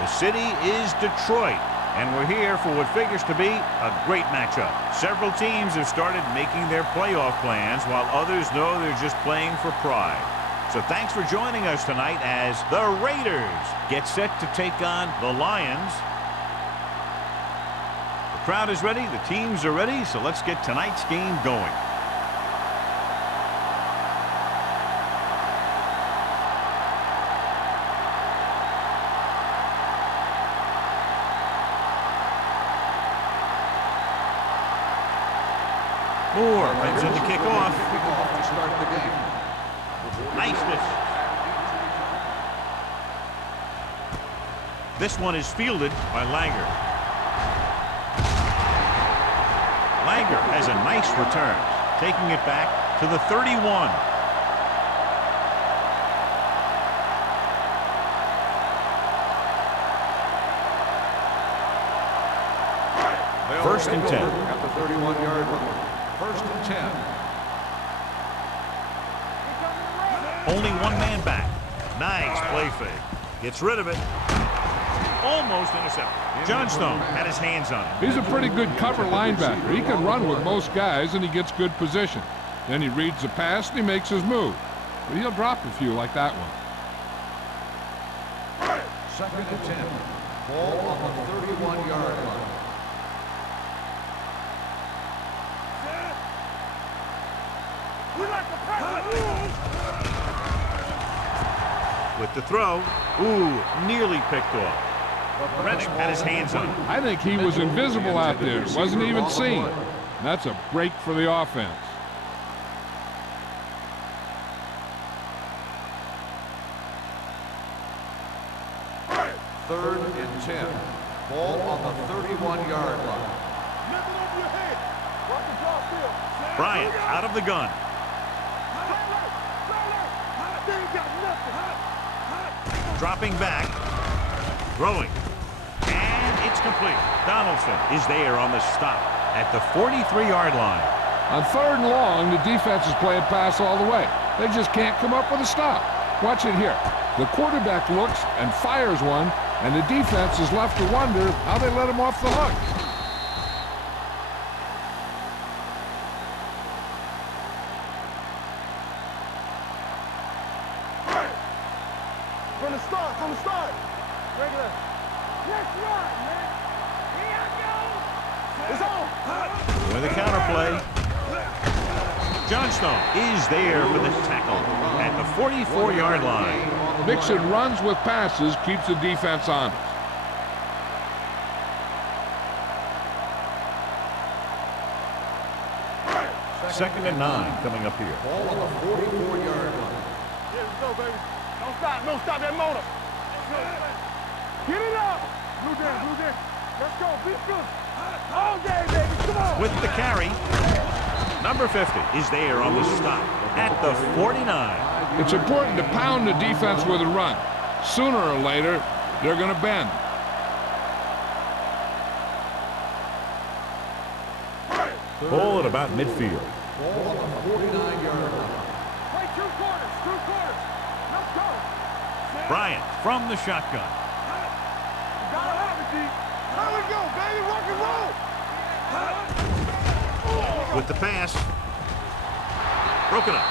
The city is Detroit, and we're here for what figures to be a great matchup. Several teams have started making their playoff plans, while others know they're just playing for pride. So thanks for joining us tonight as the Raiders get set to take on the Lions. The crowd is ready, the teams are ready, so let's get tonight's game going. Moore brings in the kickoff. To start the game. Niceness. This one is fielded by Langer. Langer has a nice return, taking it back to the 31. First and 10. At the 31-yard line. First and 10. Only one man back. Nice play fake. Gets rid of it. Almost intercepted. Johnstone had his hands on it. He's a pretty good cover linebacker. He can run with most guys, and he gets good position. Then he reads the pass, and he makes his move. But he'll drop a few like that one. Second and 10. Ball on the 31-yard line. With the throw, nearly picked off. Reddick had his hands on it. I think he was invisible out there. Wasn't even seen. That's a break for the offense. Third and 10. Ball on the 31-yard line. Bryant out of the gun. Dropping back. Throwing. And it's complete. Donaldson is there on the stop at the 43-yard line. On third and long, the defense is playing pass all the way. They just can't come up with a stop. Watch it here. The quarterback looks and fires one, and the defense is left to wonder how they let him off the hook. From the start. Regular. Let's run, man. Here I go. It's on. With a counterplay. Johnstone is there for the tackle at the 44-yard line. Mixon runs with passes, keeps the defense honest. Second and 9 coming up here. Ball on the 44-yard line. Here we go, baby. Don't stop that motor. Get it up. Blue Jay. Let's go. Be good. All day, baby. Come on. With the carry, number 50 is there on the stop at the 49. It's important to pound the defense with a run. Sooner or later, they're going to bend. Ball at about midfield. Ball on the 49-yard line. Play two quarters. Let's go. Bryant from the shotgun. Gotta have it, D. There we go, baby. Rock and roll. With the pass. Broken up.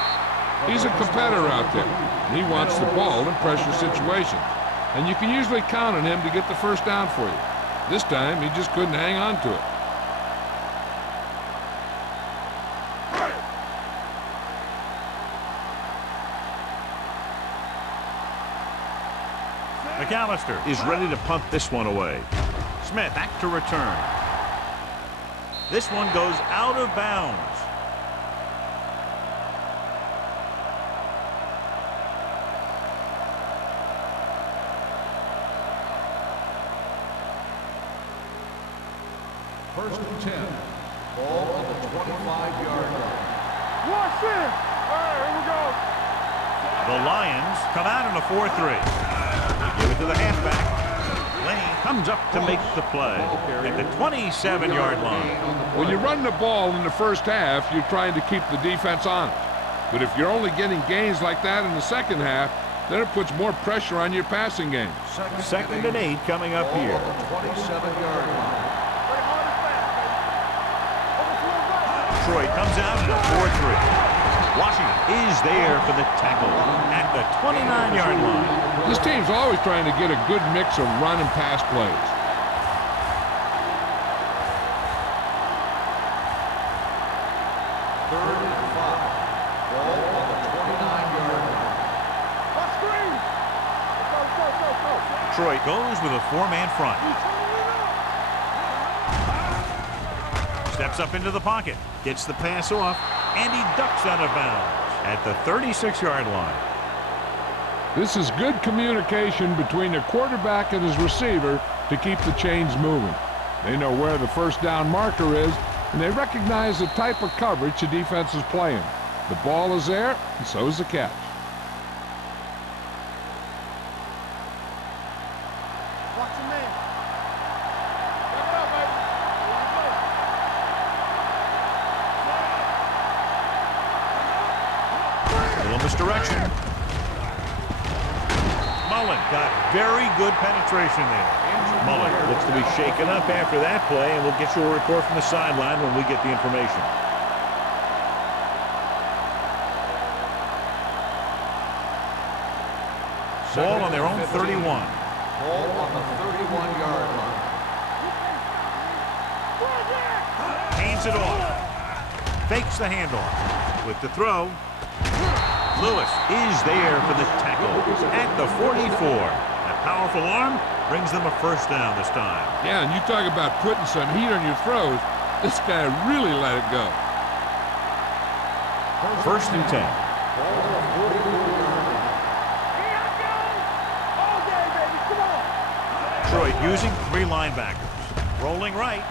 He's a competitor out there. He wants the ball in pressure situations. And you can usually count on him to get the first down for you. This time, he just couldn't hang on to it. McAllister is ready to punt this one away. Smith back to return. This one goes out of bounds. First and 10. Ball on the 25-yard line. Watch it. All right, here we go. The Lions come out in a 4-3. Give it to the halfback. Lane comes up to make the play at the 27-yard line. When you run the ball in the first half, you're trying to keep the defense honest. But if you're only getting gains like that in the second half, Then it puts more pressure on your passing game. Second and 8 coming up here. On the 27-yard line. Detroit comes out in a 4-3. Washington is there for the tackle at the 29-yard line. This team's always trying to get a good mix of run and pass plays. Third and 5. Ball on the 29-yard line. Detroit goes with a 4-man front. Steps up into the pocket, gets the pass off, and he ducks out of bounds at the 36-yard line. This is good communication between the quarterback and his receiver to keep the chains moving. They know where the first down marker is, and they recognize the type of coverage the defense is playing. The ball is there, and so is the catch. Watch your man. Back it up, baby. Little misdirection. Mullen got very good penetration there. Mullen looks to be shaken up after that play, and we'll get you a report from the sideline when we get the information. Ball on their own 31. Ball on the 31-yard line. Hands it off. Fakes the handoff. With the throw, Lewis is there for the tackle at the 44. That powerful arm brings them a first down this time. Yeah, and you talk about putting some heat on your throws. This guy really let it go. First and 10. Detroit using 3 linebackers. Rolling right,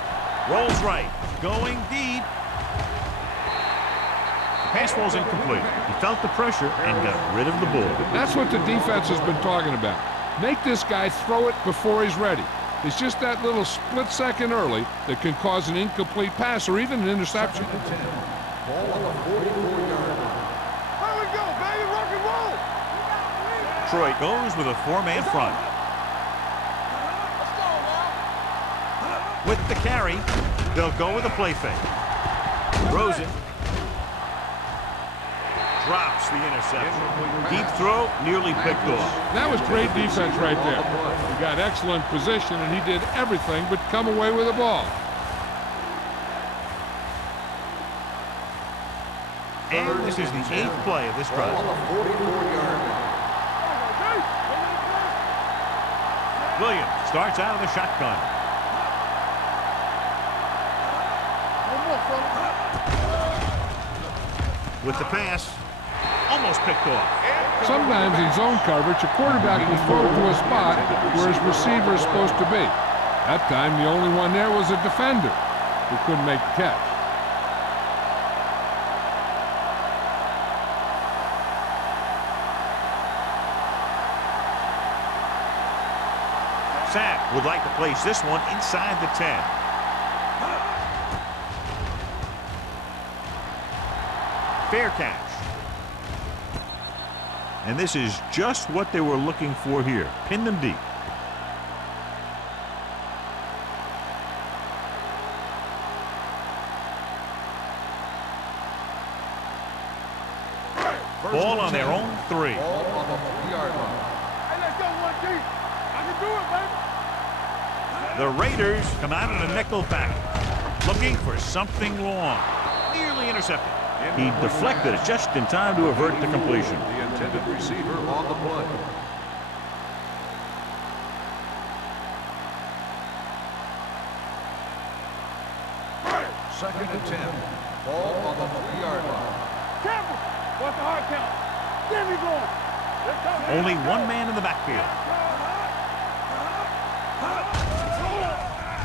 rolls right, going deep. The pass ball's incomplete. He felt the pressure and got rid of the ball. That's what the defense has been talking about. Make this guy throw it before he's ready. It's just that little split second early that can cause an incomplete pass or even an interception. Ball on the 44-yard line. There we go, baby. Rock and roll. Detroit goes with a 4-man front. Let's go, now. With the carry, they'll go with a play fake. Rosen drops the interception. Deep throw, nearly picked off. That was great defense right there. He got excellent position, and he did everything but come away with the ball. And this is the 8th play of this drive. On the 44-yard line. Williams starts out of the shotgun. With the pass, almost picked off. Sometimes in zone coverage, a quarterback will throw to a spot where his receiver is supposed to be. That time, the only one there was a defender who couldn't make the catch. Sack would like to place this one inside the 10. Fair catch. And this is just what they were looking for here. Pin them deep. Ball on their own 3. Ball on the 3-yard line. Hey, let's go, 1-3. I can do it, baby. The Raiders come out in a nickel package, looking for something long. Nearly intercepted. He deflected it just in time to avert the completion. The intended receiver on the play. Second and 10. Ball on the 3-yard line. Careful. What's the hard count? There we go. Let's go. Only one man in the backfield.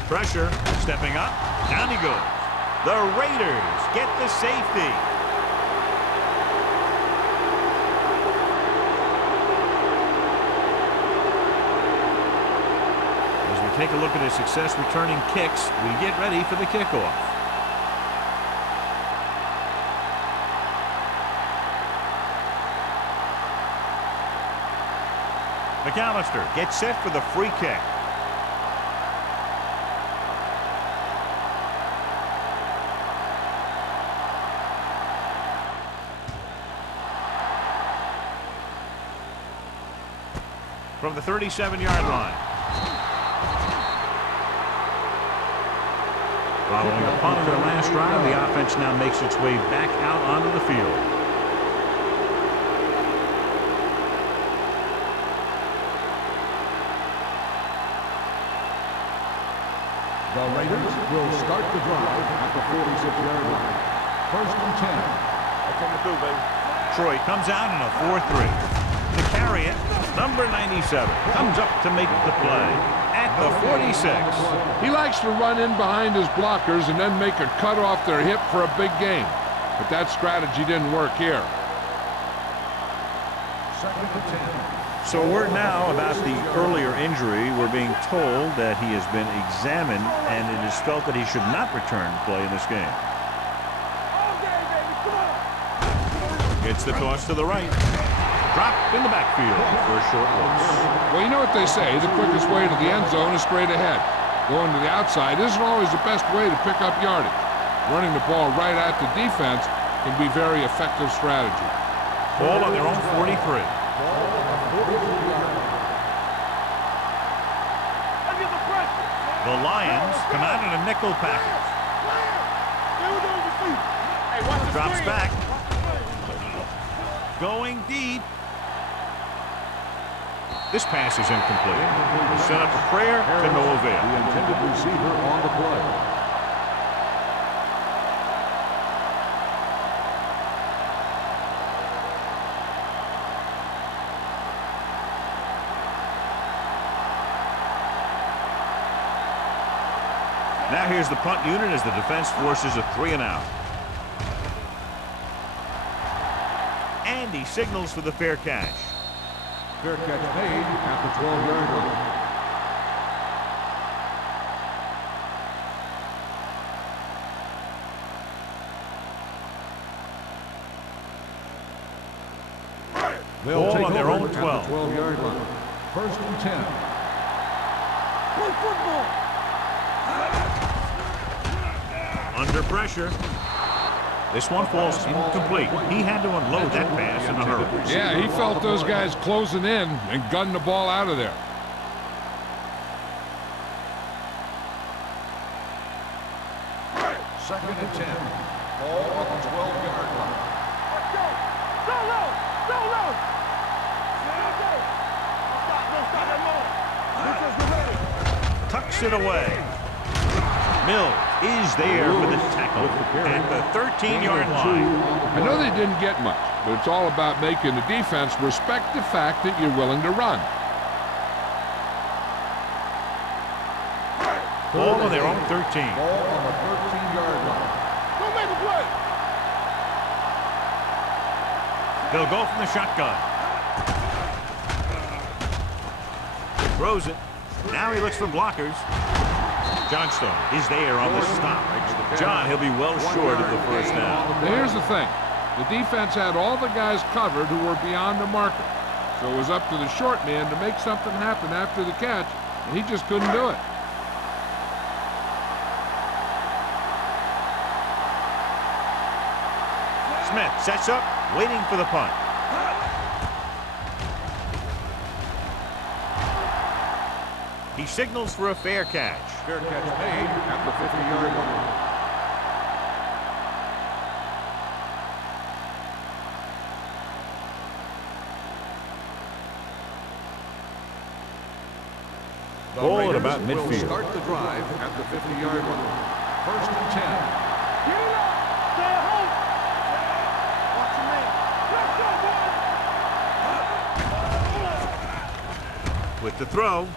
Pressure, stepping up, down he goes. The Raiders get the safety. As we take a look at his success returning kicks, we get ready for the kickoff. McAllister gets set for the free kick. From the 37-yard line. Following a punt on their last drive, the offense now makes its way back out onto the field. The Raiders will start the drive at the 46-yard line. 1st and 10. That's coming through, baby. Troy comes out in a 4-3. To carry it, number 97 comes up to make the play at the 46. He likes to run in behind his blockers and then make a cut off their hip for a big gain. But that strategy didn't work here. 2nd and 10. So word now about the earlier injury. We're being told that he has been examined and it is felt that he should not return to play in this game. It's the toss to the right. Dropped in the backfield for a short loss. Well, you know what they say, the quickest way to the end zone is straight ahead. Going to the outside isn't always the best way to pick up yardage. Running the ball right at the defense can be very effective strategy. Ball on their own 43. The Lions come out in a nickel package. Drops back. Going deep. This pass is incomplete. They set up a prayer to no avail. The intended receiver on the play. Now here's the punt unit as the defense forces a 3-and-out. And he signals for the fair catch. Fair catch made at the 12-yard line. They'll Ball take on their over own at 12. the 12-yard line. 1st and 10. Play football. Under pressure. This one falls incomplete. He had to unload that pass in a hurry. Yeah, he felt those guys closing in and gunned the ball out of there. Second and 10. Ball on the 12-yard line. Let's go. Go low. Go low. Don't stop that motor. Defense, we're ready. Tucks it away. Mills is there for the tackle at the 13-yard line. I know they didn't get much, but it's all about making the defense respect the fact that you're willing to run. Ball on their own 13. Ball on the 13-yard line. Don't make a play. They'll go from the shotgun. Throws it. Now he looks for blockers. Johnstone is there on the stop. John, he'll be well short of the first down. Now, here's the thing. The defense had all the guys covered who were beyond the marker. So it was up to the short man to make something happen after the catch, and he just couldn't do it. Smith sets up, waiting for the punt. He signals for a fair catch. Fair catch made at the 50-yard line. Ball at about midfield. Will start the drive at the 50-yard line. 1st and 10. Get it up. Stay at home. Watch your man. Let's go, boy. With the throw.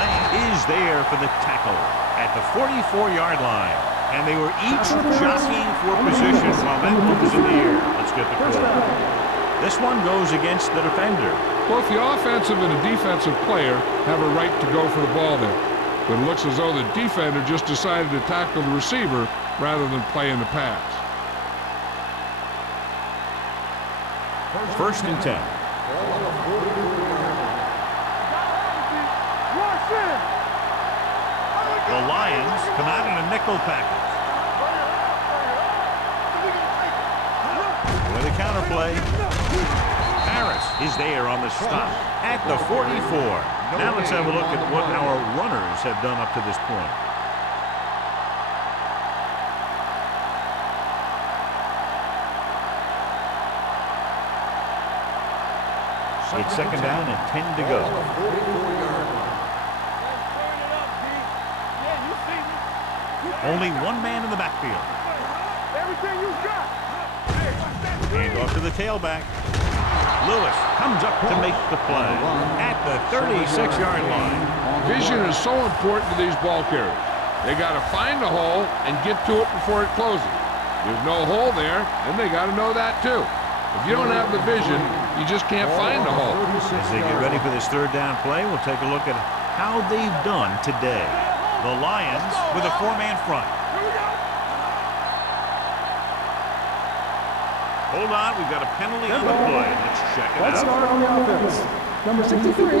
Lane is there for the tackle at the 44-yard line. And they were each jockeying for position while that one was in the air. Let's get the call. This one goes against the defender. Both the offensive and the defensive player have a right to go for the ball there. But it looks as though the defender just decided to tackle the receiver rather than play in the pass. 1st and 10. The Lions come out in a nickel package. With a counter play. Harris is there on the stop at the 44. Now let's have a look at what our runners have done up to this point. It's second down and 10 to go. Only one man in the backfield. Everything you got. Hand off to the tailback. Lewis comes up to make the play at the 36-yard line. Vision is so important to these ball carriers. They got to find the hole and get to it before it closes. There's no hole there, and they got to know that too. If you don't have the vision, you just can't find the hole. As they get ready for this third down play, we'll take a look at how they've done today. The Lions with a four-man front. Hold on, we've got a penalty on the play. Let's check it Let's out. start on the offense. Number 63.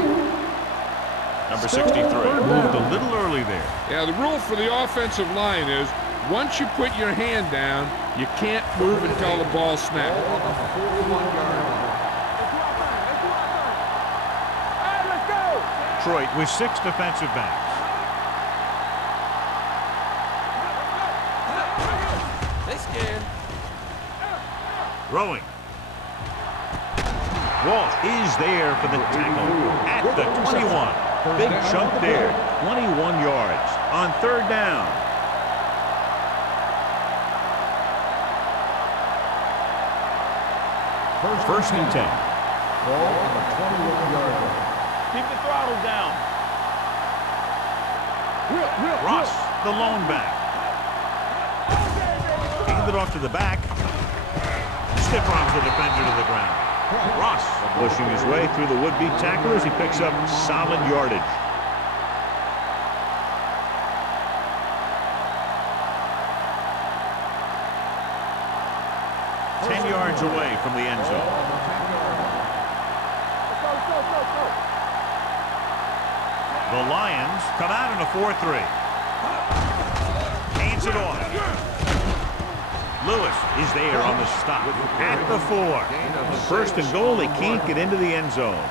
Number 63 moved a little early there. Yeah, the rule for the offensive line is once you put your hand down, you can't move until the ball snaps. Detroit with 6 defensive backs. They scared. Throwing. Walsh is there for the tackle at the 21. Big chunk there. 21 yards on third down. First and 10. Ball on the 21-yard line. Keep the throttle down. Ross, the lone back. Handed off to the back. Stiff arms the defender to the ground. Ross pushing his way through the would-be tacklers. He picks up solid yardage. Yards away from the end zone. The Lions come out in a 4-3. Hands it off. Lewis is there on the stop at the 4. First and goal, they can't get into the end zone.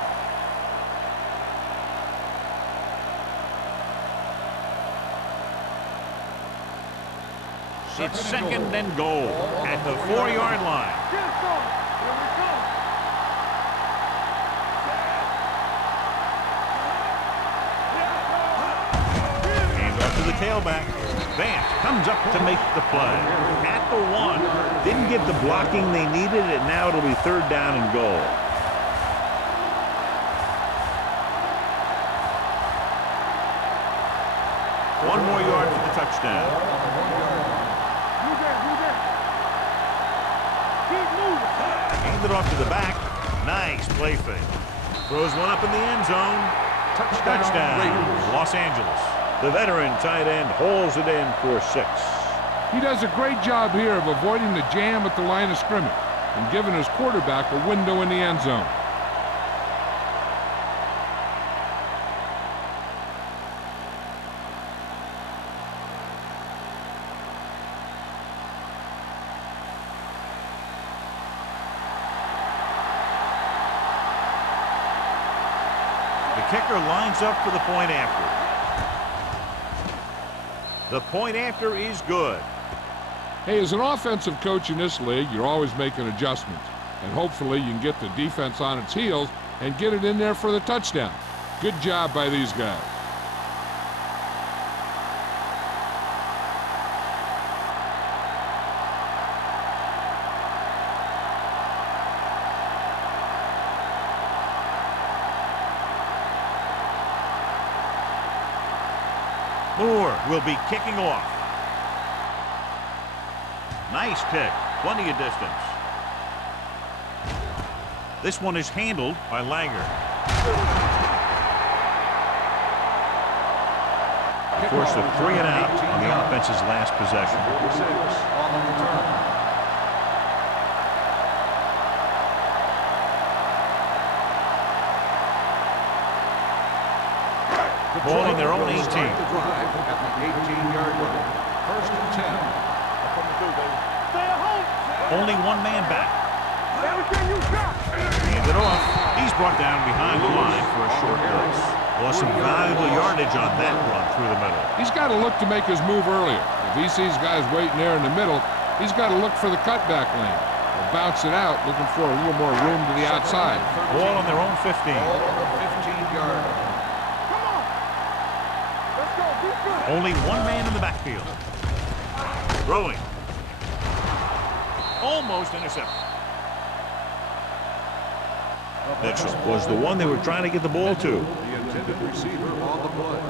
It's second and goal at the 4-yard line. Hands off to the tailback. Vance comes up to make the play. At the 1. Didn't get the blocking they needed, and now it'll be third down and goal. One more yard for the touchdown. Handed off to the back. Nice play fake. Throws one up in the end zone. Touchdown. Los Angeles. The veteran tight end hauls it in for 6. He does a great job here of avoiding the jam at the line of scrimmage and giving his quarterback a window in the end zone. The kicker lines up for the point after. The point after is good. Hey, as an offensive coach in this league, you're always making adjustments. And hopefully you can get the defense on its heels and get it in there for the touchdown. Good job by these guys. Moore will be kicking off. Nice kick. Plenty of distance. This one is handled by Langer. Forced a 3 and out on the offense's last possession. On the return. Ball on their own 18. Start the drive at the 18-yard line. First and 10. Stay at home. Only one man back. Everything you got. Hand it off. He's brought down behind the line for a short loss. Lost some valuable yardage on that run through the middle. He's got to look to make his move earlier. If he sees guys waiting there in the middle, he's got to look for the cutback lane. Or bounce it out, looking for a little more room to the outside. Ball on their own 15. Ball on the 15-yard line. Come on. Let's go. Be good. Only one man in the backfield. Throwing. Almost intercepted. That was the one they were trying to get the ball to. The intended receiver on the play.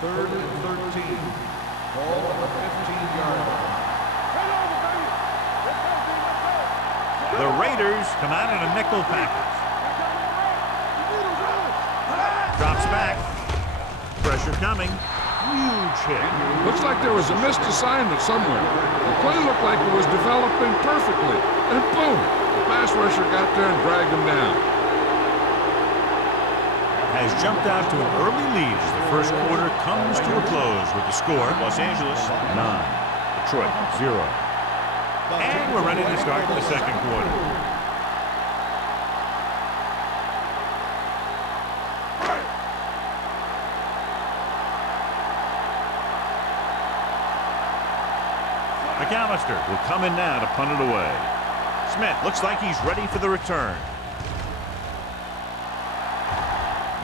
Third and 13. Ball on the 15-yard line. Turn over, baby. Let's go, D. Let's go. The Raiders come out in a nickel package. Drops back. Pressure coming. Huge hit. Looks like there was a missed assignment somewhere. The play looked like it was developing perfectly. And boom! The pass rusher got there and dragged him down. Has jumped out to an early lead as the first quarter comes to a close with the score. Los Angeles 9, Detroit 0. And we're ready to start the second quarter. McAllister will come in now to punt it away. Smith looks like he's ready for the return.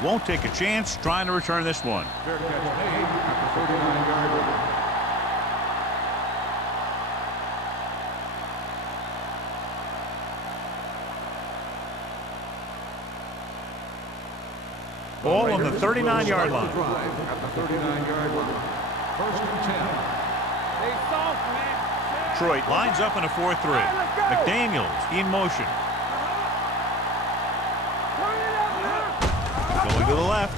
Won't take a chance trying to return this one. Fair catch made at the 39-yard line. Ball on the 39-yard line. Drive at the 39-yard line. First and 10. Stay soft, man. Detroit lines up in a 4-3. McDaniels in motion. Turn it up now. Going to the left.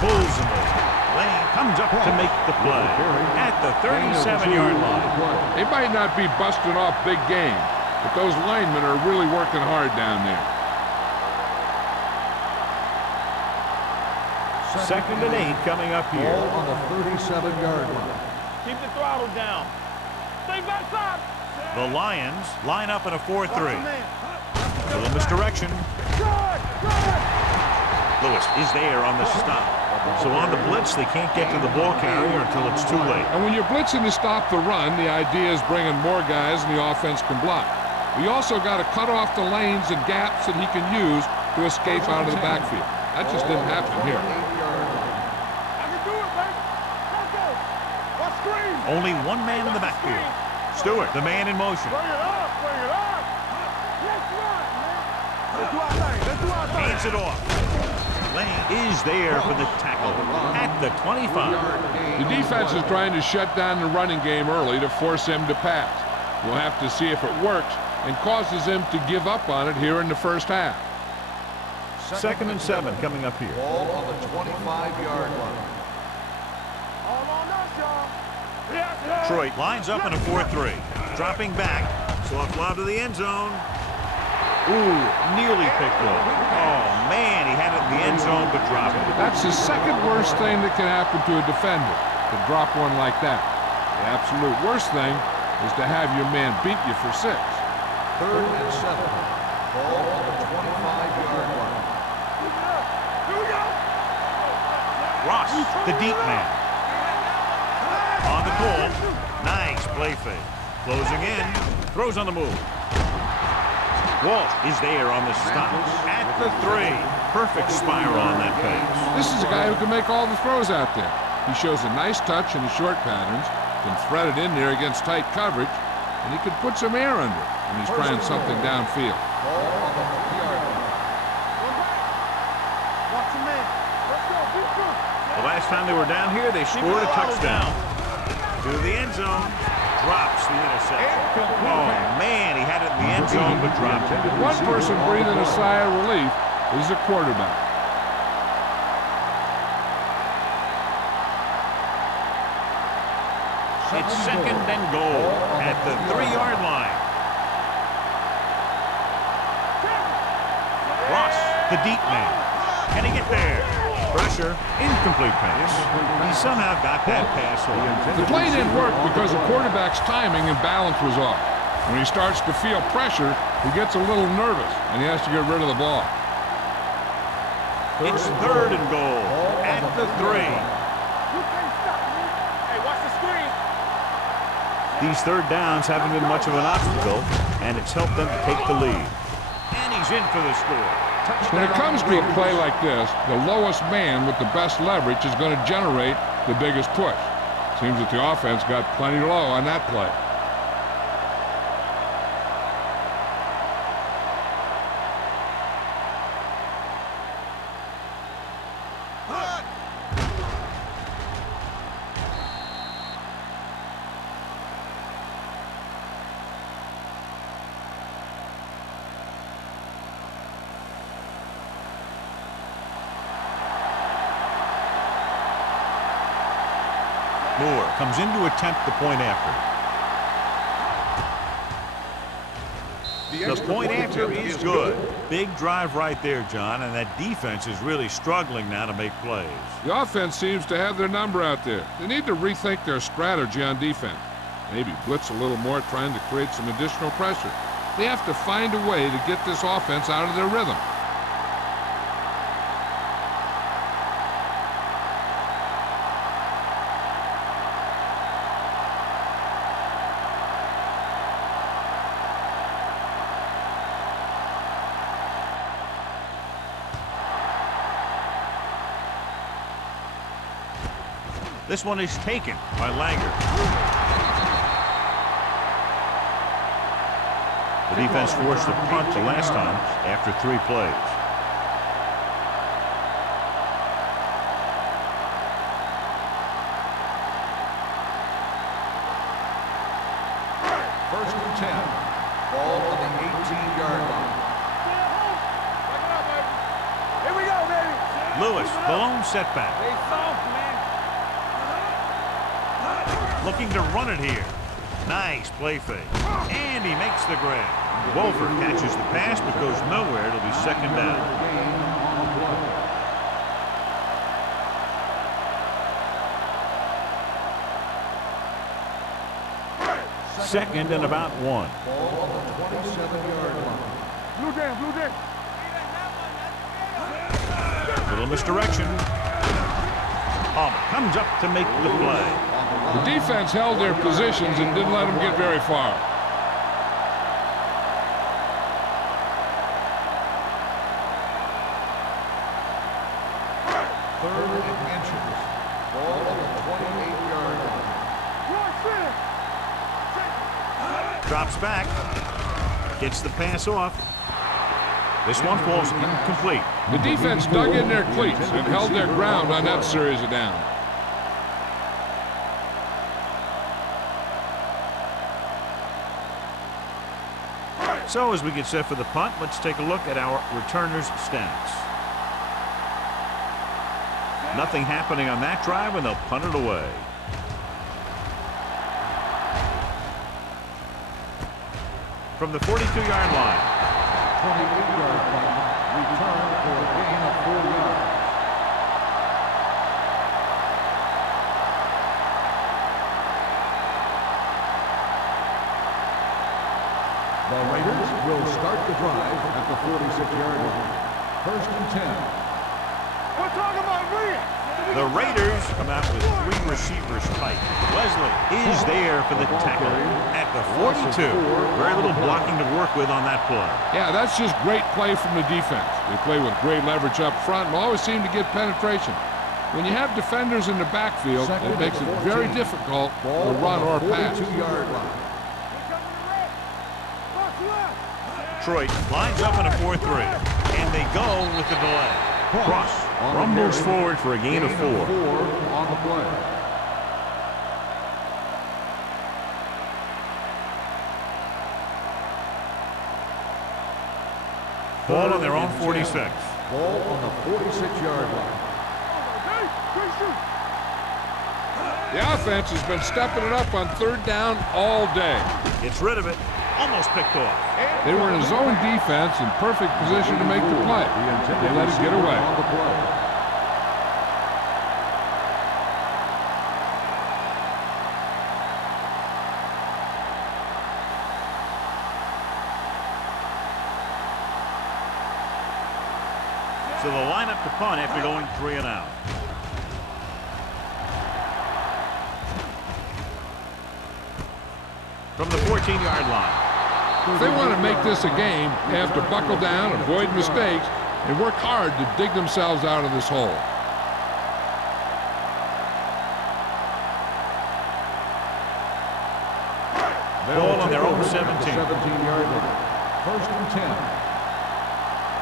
Pulls him over. Lane comes up to make the play at the 37-yard line. They might not be busting off big game, but those linemen are really working hard down there. Second and 8 coming up here. Ball on the 37-yard line. Keep the throttle down. Stay backside. The Lions line up in a 4-3. Watch your man. Little misdirection. Good, good. Lewis is there on the stop. So on the blitz, they can't get to the ball carrier until it's too late. And when you're blitzing to stop the run, the idea is bringing more guys and the offense can block. We also got to cut off the lanes and gaps that he can use to escape out of the backfield. That just didn't happen here. I can do it, baby. Let's go. Let's scream. Only one man in the backfield. Stewart, the man in motion. Bring it up, bring it up. Let's run, man. Let's do our thing, let's do our thing. Hands it off. Lane is there for the tackle at the 25. The defense is trying to shut down the running game early to force him to pass. We'll have to see if it works and causes him to give up on it here in the first half. Second and 7 coming up here. Ball on the 25-yard line. All on us, y'all. Yeah. Detroit lines up in a 4-3. Dropping back. Soft lob to the end zone. Ooh, nearly picked up. Oh, man, he had it in the end zone, but dropped it. That's the second worst thing that can happen to a defender, to drop one like that. The absolute worst thing is to have your man beat you for 6. Third and 7. Ball on the 25-yard line. Here we go. Ross, the deep man. On the call. Nice play fake. Closing in. Throws on the move. Walsh is there on the stop. At the 3. Perfect spiral on that pass. This is a guy who can make all the throws out there. He shows a nice touch in the short patterns, can thread it in there against tight coverage, and he can put some air under it when he's trying something downfield. Ball on the 50-yard line. Watch your man. Let's go. Be good. The last time they were down here, they scored a touchdown. To the end zone. Drops the interception. Oh, man, he had it in the end zone, but dropped it. One person breathing a sigh of relief is the quarterback. It's second and goal at the 3-yard line. Ross, the deep man. Can he get there? Pressure, incomplete pass. He somehow got that pass off. The play didn't work because the quarterback's timing and balance was off. When he starts to feel pressure, he gets a little nervous, and he has to get rid of the ball. It's third and goal at the 3. You can't stop me. Hey, watch the screen. These third downs haven't been much of an obstacle, and it's helped them to take the lead. And he's in for the score. When it comes to a play like this, the lowest man with the best leverage is going to generate the biggest push. Seems that the offense got plenty low on that play. Moore comes in to attempt the point after. The point after is good. Big drive right there, John, and that defense is really struggling now to make plays. The offense seems to have their number out there. They need to rethink their strategy on defense. Maybe blitz a little more, trying to create some additional pressure. They have to find a way to get this offense out of their rhythm. This one is taken by Langer. The defense forced a punt the last time after 3 plays. First and 10. Ball on the 18-yard line. Back it up, baby. Here we go, baby. Lewis, the lone setback. Stay soft, man. Looking to run it here. Nice play fake. And he makes the grab. Wolford catches the pass but goes nowhere. It'll be second down. Second and about 1. Ball on the 27-yard line. Blue jam, blue jam. Little misdirection. Palmer comes up to make the play. The defense held their positions and didn't let them get very far. Third and inches. Ball on the 28-yard line. Drops back. Gets the pass off. This one falls incomplete. The defense dug in their cleats and held their ground on that series of downs. So as we get set for the punt, let's take a look at our returners' stats. Nothing happening on that drive, and they'll punt it away. From the 42-yard line. 28-yard punt. Return for a gain of 4 yards. The Raiders will start the drive at the 46-yard line. First and 10. We're talking about me. The Raiders come out with 3 receivers tight. Wesley is there for the tackle at the 42. Very little blocking to work with on that play. Yeah, that's just great play from the defense. They play with great leverage up front and always seem to get penetration. When you have defenders in the backfield, it makes it very difficult to run or pass. 42-yard line. Detroit lines up in a 4-3, and they go with the delay. Cross rumbles forward for a gain of 4. On the play. Ball on their own 46. Ball on the 46-yard line. The offense has been stepping it up on third down all day. Gets rid of it. Almost picked off. They were in a zone defense in perfect position to make the play. They let it get away. On the play. So the lineup to punt after going 3 and out. From the 14-yard line. If they want to make this a game, they have to buckle down, avoid mistakes, and work hard to dig themselves out of this hole. Ball on their own 17. 17-yard line. First and 10.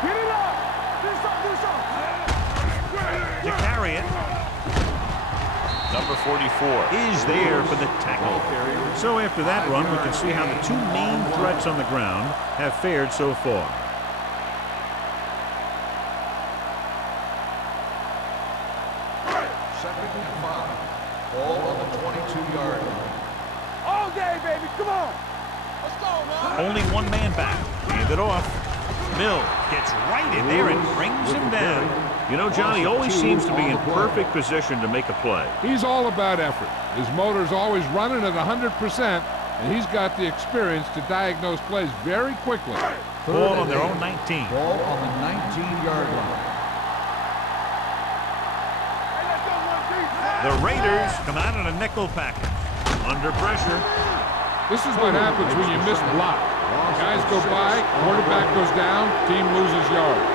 Get it up. Do something. To carry it. Number 44 is there for the tackle. So after that run, we can see how the two main threats on the ground have fared so far. Second and 5. Ball on the 22-yard line. All day, baby. Come on. Let's go, man. Only one man back. Hand it off. Mill gets right in there and brings him down. You know, Johnny always seems to be in perfect position to make a play. He's all about effort. His motor's always running at 100%, and he's got the experience to diagnose plays very quickly. Ball on their own 19. Ball on the 19-yard line. The Raiders come out in a nickel package. Under pressure. This is what happens when you miss block. Guys go by, quarterback goes down, team loses yards.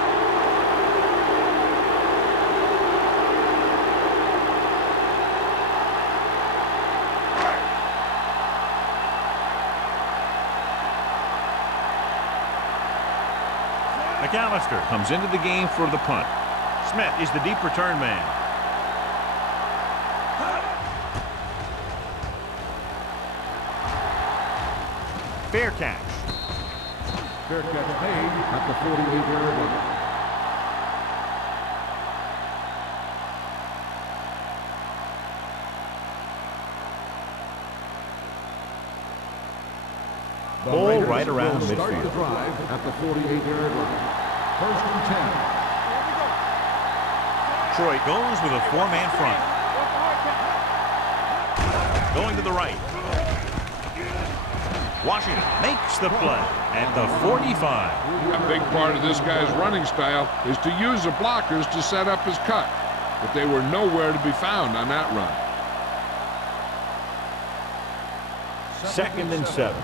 McAllister comes into the game for the punt. Smith is the deep return man. Fair catch. Fair catch made at the 48-yard line. Ball right around will start midfield. the drive at the 48-yard line. First and 10. Troy goes with a four-man front. Going to the right. Washington makes the play at the 45. A big part of this guy's running style is to use the blockers to set up his cut, but they were nowhere to be found on that run. Second and 7.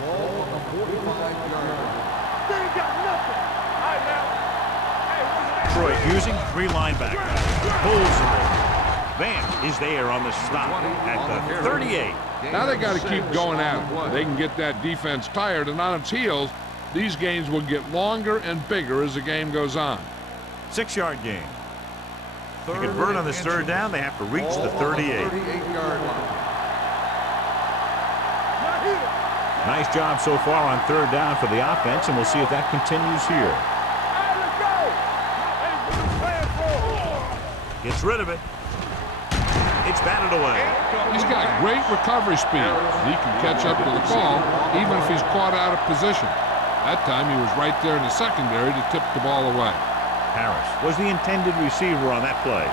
Ball on the 45-yard line. They ain't got nothing. All right, now. Troy using 3 linebackers. Pulls the ball. Van is there on the stop at the 38. Now they got to keep going at it. They can get that defense tired and on its heels. These games will get longer and bigger as the game goes on. 6-yard gain. To convert on this third down, they have to reach the 38. 38-yard line. Nice job so far on third down for the offense, and we'll see if that continues here. Gets rid of it. It's batted away. He's got great recovery speed. He can catch up to the ball even if he's caught out of position. That time he was right there in the secondary to tip the ball away. Harris was the intended receiver on that play.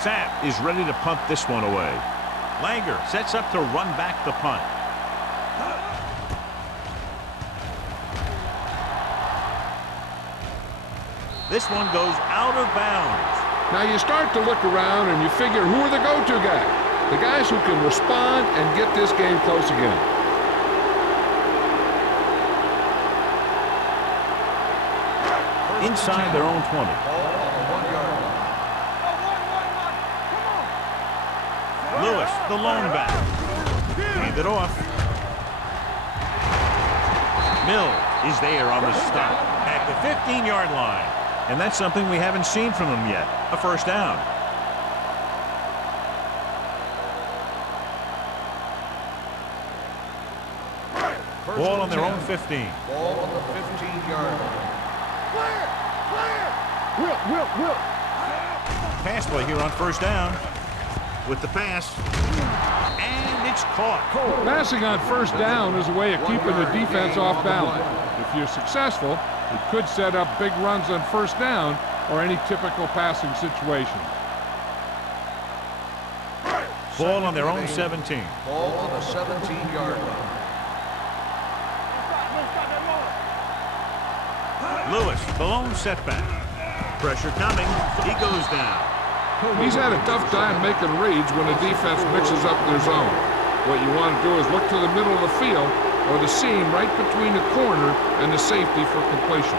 Sapp is ready to punt this one away. Langer sets up to run back the punt. This one goes out of bounds. Now you start to look around and you figure, who are the go-to guys? The guys who can respond and get this game close again. Inside their own 20. Ball on the 1-yard line. Lewis, the lone back. Hand it off. Mill is there on the stop at the 15-yard line. And that's something we haven't seen from them yet. A first down. Ball on their own 15. Ball on the 15-yard line. Will. Pass play here on first down. With the pass. And it's caught. Passing on first down is a way of keeping the defense off balance. If you're successful, it could set up big runs on first down or any typical passing situation. Ball on their own 17. Ball on the 17-yard line. Lewis, the lone setback. Pressure coming. He goes down. He's had a tough time making reads when the defense mixes up their zone. What you want to do is look to the middle of the field or the seam right between the corner and the safety for completion.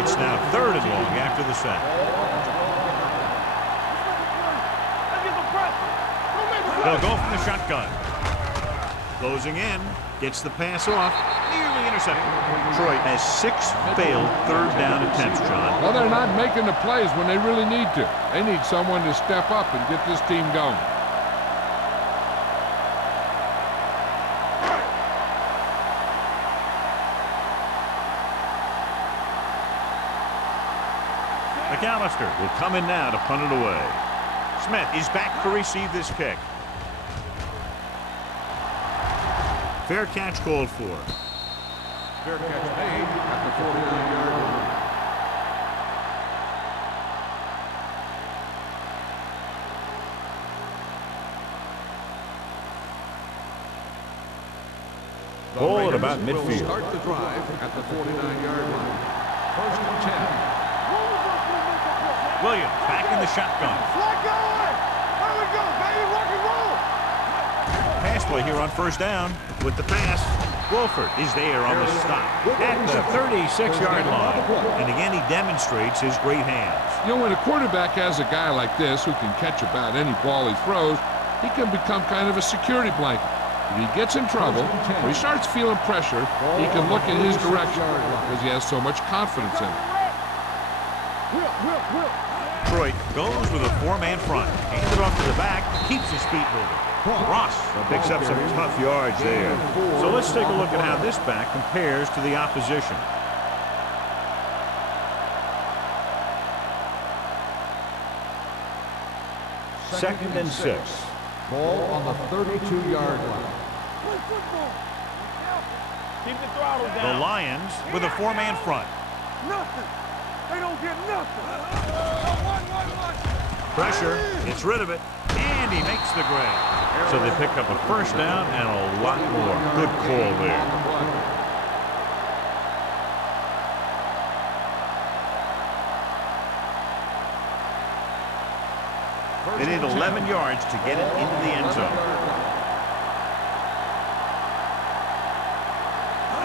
It's now 3rd and long after the sack. They'll go from the shotgun. Closing in. Gets the pass off. Nearly intercepted. Detroit has 6 failed 3rd down attempts, John. Well, they're not making the plays when they really need to. They need someone to step up and get this team going. McAllister will come in now to punt it away. Smith is back to receive this kick. Fair catch called for. Fair catch made at the 49-yard line. Ball at about midfield. Start the drive at the 49-yard line. 1st and 10. Williams back in the shotgun. Flag going! There we go, baby, rock and roll! Pass play here on first down. With the pass, Wolford is there on the stop at the 36-yard line. And again, he demonstrates his great hands. You know, when a quarterback has a guy like this who can catch about any ball he throws, he can become kind of a security blanket. If he gets in trouble or he starts feeling pressure, he can look in his direction because he has so much confidence in it. Will. Detroit goes with a 4-man front. Hands it off to the back, keeps his feet moving. Ross picks up some tough yards there. So let's take a look at how this back compares to the opposition. Second and 6. Ball on the 32-yard line. Keep the throttle The down. Lions with a 4-man front. Nothing. They don't get nothing. One. Pressure, gets rid of it, and he makes the grab. So they pick up a first down and a lot more. Good call there. They need 11 yards to get it into the end zone.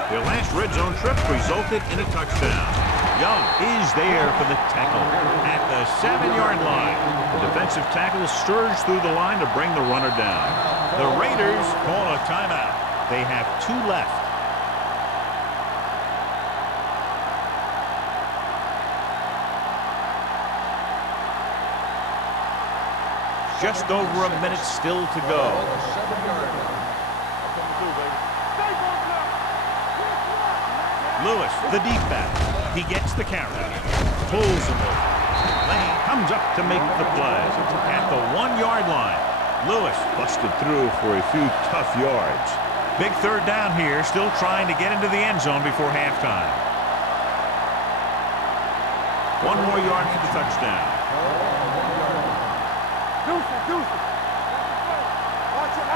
Their last red zone trip resulted in a touchdown. Young is there for the tackle at the 7-yard line. The defensive tackle surged through the line to bring the runner down. The Raiders call a timeout. They have 2 left. Just over a minute still to go. Lewis, the deep back. He gets the carry. Pulls him over. Lane comes up to make the play. At the 1-yard line, Lewis busted through for a few tough yards. Big 3rd down here, still trying to get into the end zone before halftime. 1 more yard for the touchdown.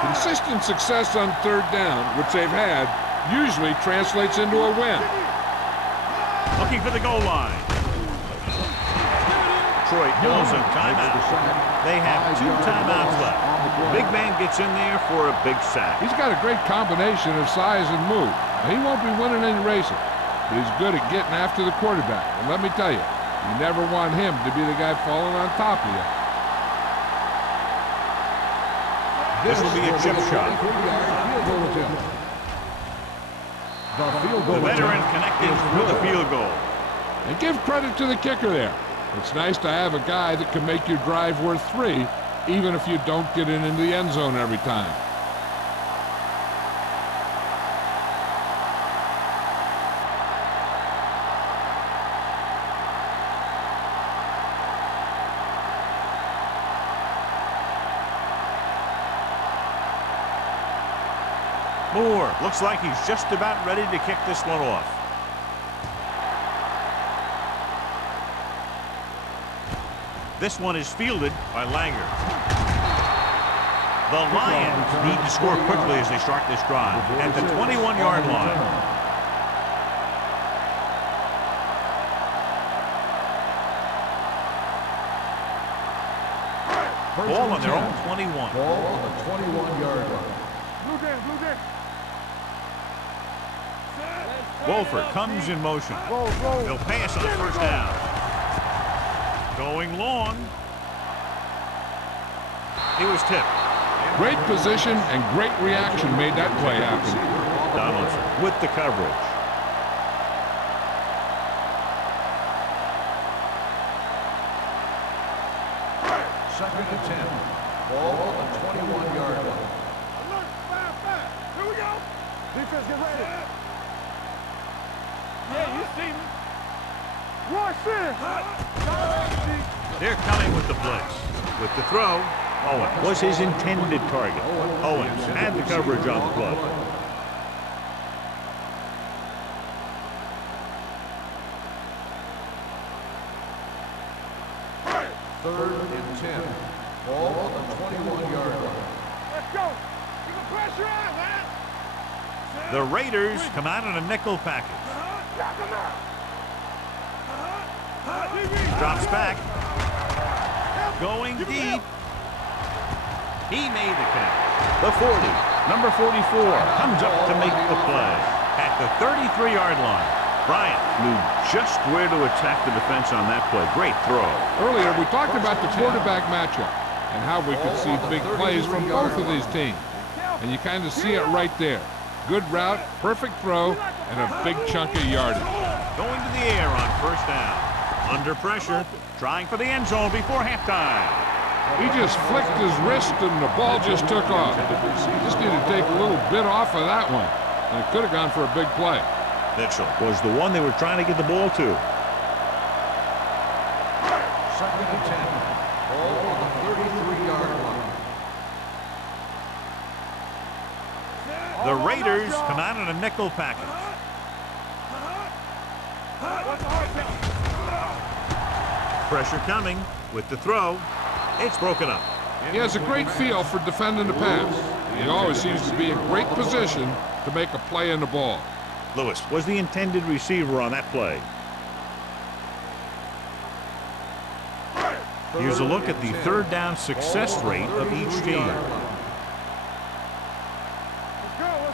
Consistent success on 3rd down, which they've had, usually translates into a win. Looking for the goal line. Detroit calls a timeout. They have 2 timeouts left. Big man gets in there for a big sack. He's got a great combination of size and move. He won't be winning any races, but he's good at getting after the quarterback. And let me tell you, you never want him to be the guy falling on top of you. This will be a chip shot. The veteran connected with a field goal. And give credit to the kicker there. It's nice to have a guy that can make your drive worth 3, even if you don't get it into the end zone every time. Moore looks like he's just about ready to kick this one off. This one is fielded by Langer. The Lions need to score quickly as they start this drive at the 21-yard line. Ball on their own 21. Ball on the 21-yard line. Blue Jay, Blue Jay. Wolford comes in motion. They'll pass on first down. Going long. He was tipped. Great position and great reaction made that play happen. Donaldson with the coverage. Second and 10. Ball on the 21-yard line. Alert, 5-5. Here we go. Defense, get ready. Yeah, you see me. Rush in. They're coming with the blitz. With the throw, Owen was his intended target. Owens had the coverage on the play. Third and 10. Ball on the 21-yard line. Let's go. Keep the pressure on, man. The Raiders come out in a nickel package. Knock him out. Drops back. Going deep. He made the catch. The 40, number 44, comes up to make the play. At the 33-yard line, Bryant knew just where to attack the defense on that play. Great throw. Earlier, we talked about the quarterback matchup and how we could see big plays from both of these teams. And you kind of see it right there. Good route, perfect throw, and a big chunk of yardage. Going to the air on first down. Under pressure, trying for the end zone before halftime. He just flicked his wrist and the ball just took off. Just need to take a little bit off of that one. And it could have gone for a big play. Mitchell was the one they were trying to get the ball to. Second and 10. Ball on the 33-yard line. The Raiders come out in a nickel package. Pressure coming with the throw. It's broken up. He has a great feel for defending the pass. He always seems to be in great position to make a play in the ball. Lewis was the intended receiver on that play. Here's a look at the third down success rate of each team.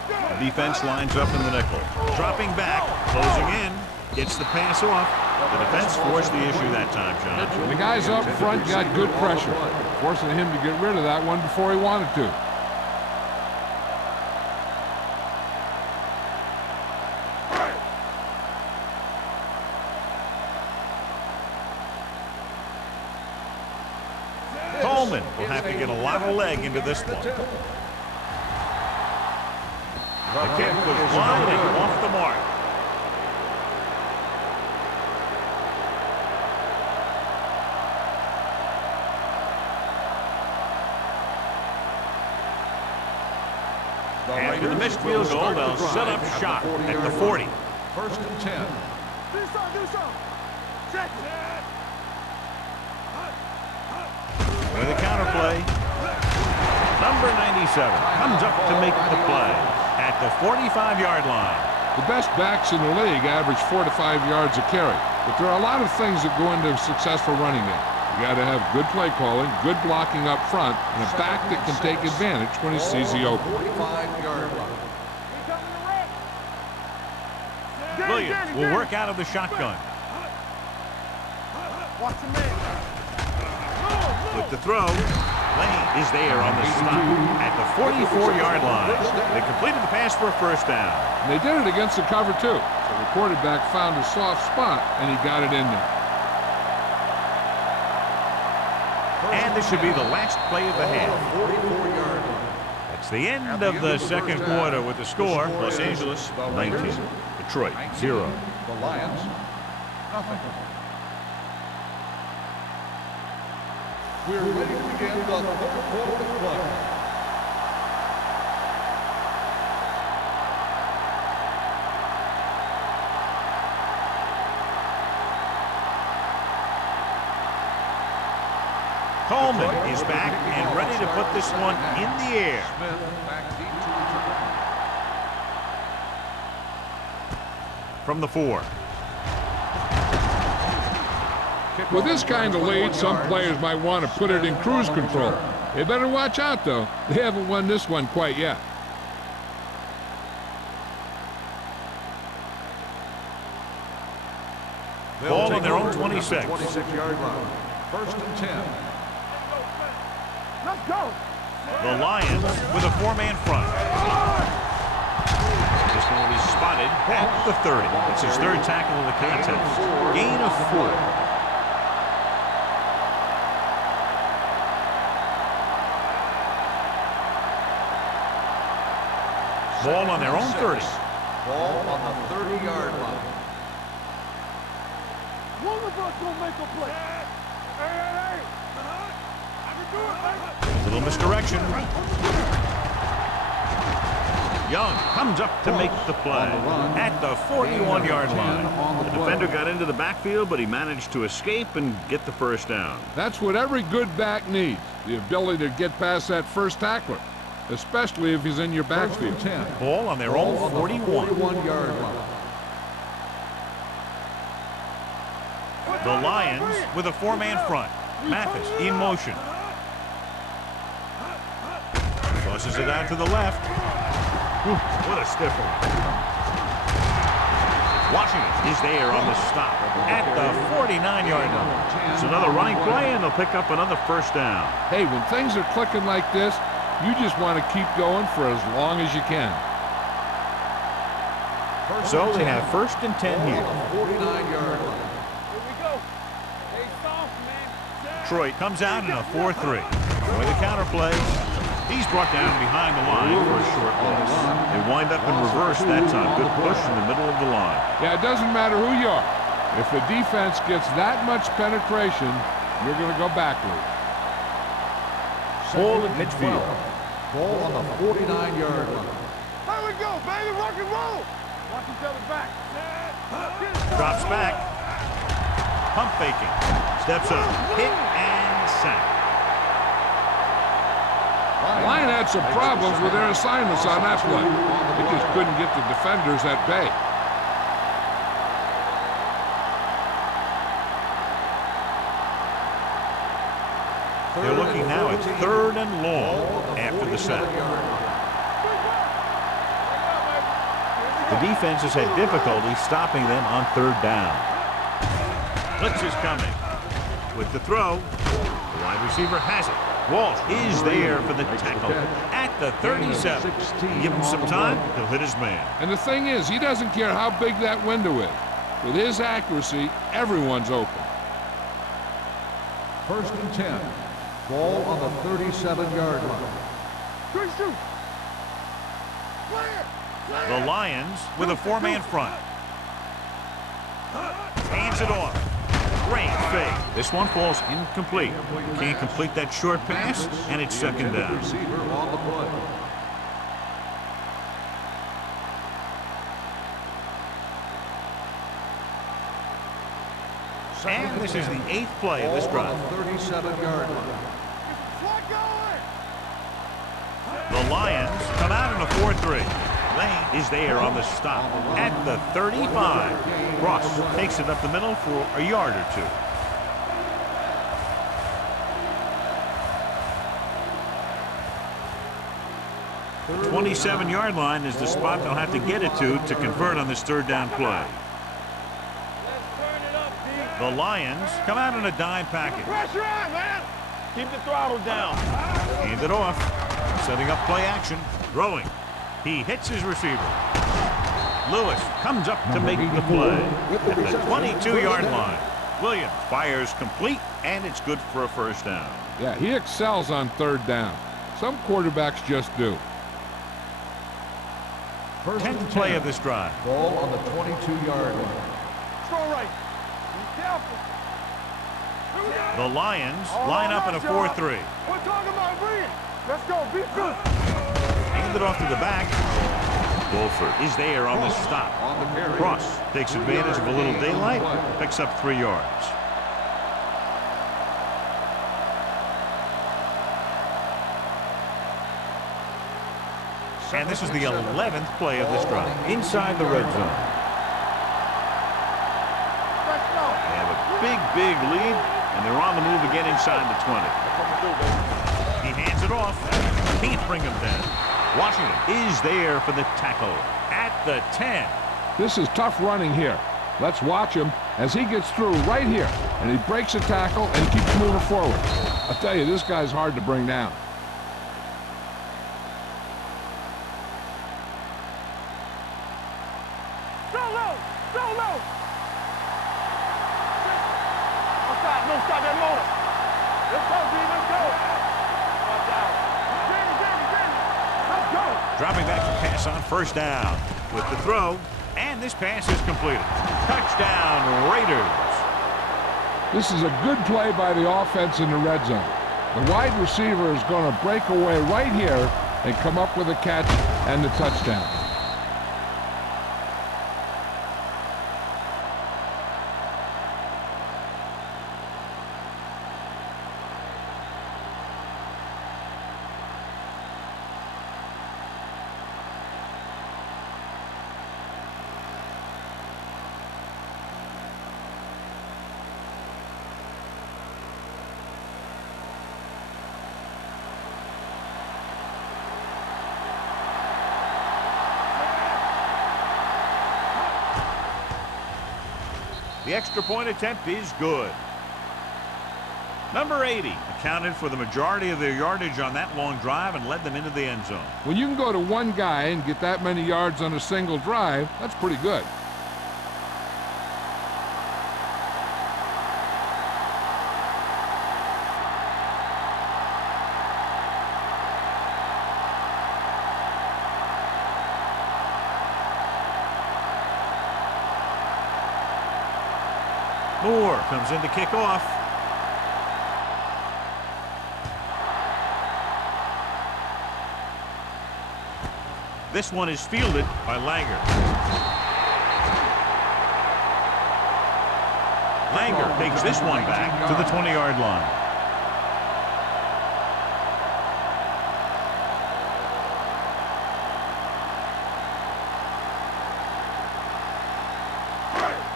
The defense lines up in the nickel. Dropping back, closing in, gets the pass off. The defense forced the issue that time, John. The guys up front got good pressure, forcing him to get rid of that one before he wanted to. Coleman will have to get a lot of leg into this one. The kick was wide and off the mark. After the missed field goal, they'll set up shop at the 40. First and 10. Do something. Check it. With a counterplay, number 97 comes up to make the play at the 45-yard line. The best backs in the league average 4 to 5 yards a carry, but there are a lot of things that go into a successful running game. You got to have good play calling, good blocking up front, and a back that can take advantage when he sees the open. 45-yard line. Williams will work out of the shotgun. Watch the man. With the throw, Lane is there on the stop at the 44-yard line. They completed the pass for a first down. And they did it against the cover, too. So the quarterback found a soft spot, and he got it in there. And this should be the last play of the half. 44-yard line. It's the end of the second quarter with the score, Los Angeles 19, Detroit 0. The Lions, nothing. We're ready to begin the third quarter of play. Coleman is back and ready to put this one in the air. From the 4. With this kind of lead, some players might want to put it in cruise control. They better watch out, though. They haven't won this one quite yet. Ball on their own 26. 26-yard line. First and 10. Let's go. The Lions with a 4-man front. This one will be spotted at the 30. It's his 3rd tackle of the contest. Gain of 4. Ball on their own 30. Ball on the 30-yard line. One of us gonna make a play. Hey. I can do it, man. Little misdirection. Young comes up to make the play at the 41-yard line. The defender got into the backfield, but he managed to escape and get the first down. That's what every good back needs, the ability to get past that first tackler, especially if he's in your backfield. Ball on their own 41. 41-yard line. The Lions with a 4-man front. Mathis in motion. Tosses it out to the left. What a stiff one. Washington is there on the stop at the 49-yard line. It's another running play, and they'll pick up another first down. Hey, when things are clicking like this, you just want to keep going for as long as you can. So they have first and 10 here. 49-yard line. Detroit comes out in a 4-3. With a counter play, he's brought down behind the line for a short loss. They wind up in reverse that time. Good push in the middle of the line. Yeah, it doesn't matter who you are. If the defense gets that much penetration, you're going to go backward. Ball at midfield. Ball on the 49-yard line. There we go, baby. Rock and roll. Watch each other back. Drops back. Pump faking. Steps up. Hit and sack. Line had some problems with their assignments on that play. They just couldn't get the defenders at bay. They're looking now at 3rd and long after the sack. The defense has had difficulty stopping them on 3rd down. Blitz is coming. With the throw, the wide receiver has it. Walsh is there for the tackle at the 37. Give him some time, he'll hit his man. And the thing is, he doesn't care how big that window is. With his accuracy, everyone's open. First and 10. Ball on the 37-yard line. Good shoot. The Lions with a 4-man front. Hands it off. Great fake. This one falls incomplete. Can't complete that short pass, and it's 2nd down. Receiver on the play. And this is the 8th play of this drive. 37-yard line. The Lions come out in a 4-3. Lane is there on the stop at the 35. Ross takes it up the middle for a yard or 2. The 27-yard line is the spot they'll have to get it to convert on this 3rd down play. The Lions come out in a dime package. Pressure on, man. Keep the throttle down. Hand it off. Setting up play action. Throwing. He hits his receiver. Lewis comes up to make the play at the 22-yard line. Williams fires complete, and it's good for a first down. Yeah, he excels on 3rd down. Some quarterbacks just do. 10th play of this drive. Ball on the 22-yard line. Throw right. Be careful. The Lions line up in a 4-3. We're talking about bringing. Let's go. Be good. Hand it off to the back. Wolford is there on the stop. Cross takes advantage of a little daylight, picks up 3 yards. And this is the 11th play of this drive. Inside the red zone. They have a big lead, and they're on the move again inside the 20. He hands it off. Can't bring him down. Washington is there for the tackle at the 10. This is tough running here. Let's watch him as he gets through right here, and he breaks a tackle and keeps moving forward. I'll tell you, this guy's hard to bring down. Go low! Go low! Don't stop that motor. Let's go, B. Let's go. Watch out. Let's go. Dropping back to pass on first down with the throw, and this pass is completed. Touchdown, Raiders. This is a good play by the offense in the red zone. The wide receiver is going to break away right here and come up with a catch and the touchdown. The extra point attempt is good. Number 80 accounted for the majority of their yardage on that long drive and led them into the end zone. When you can go to one guy and get that many yards on a single drive, that's pretty good. Moore comes in to kick off. This one is fielded by Langer. Langer takes this one back to the 20-yard line.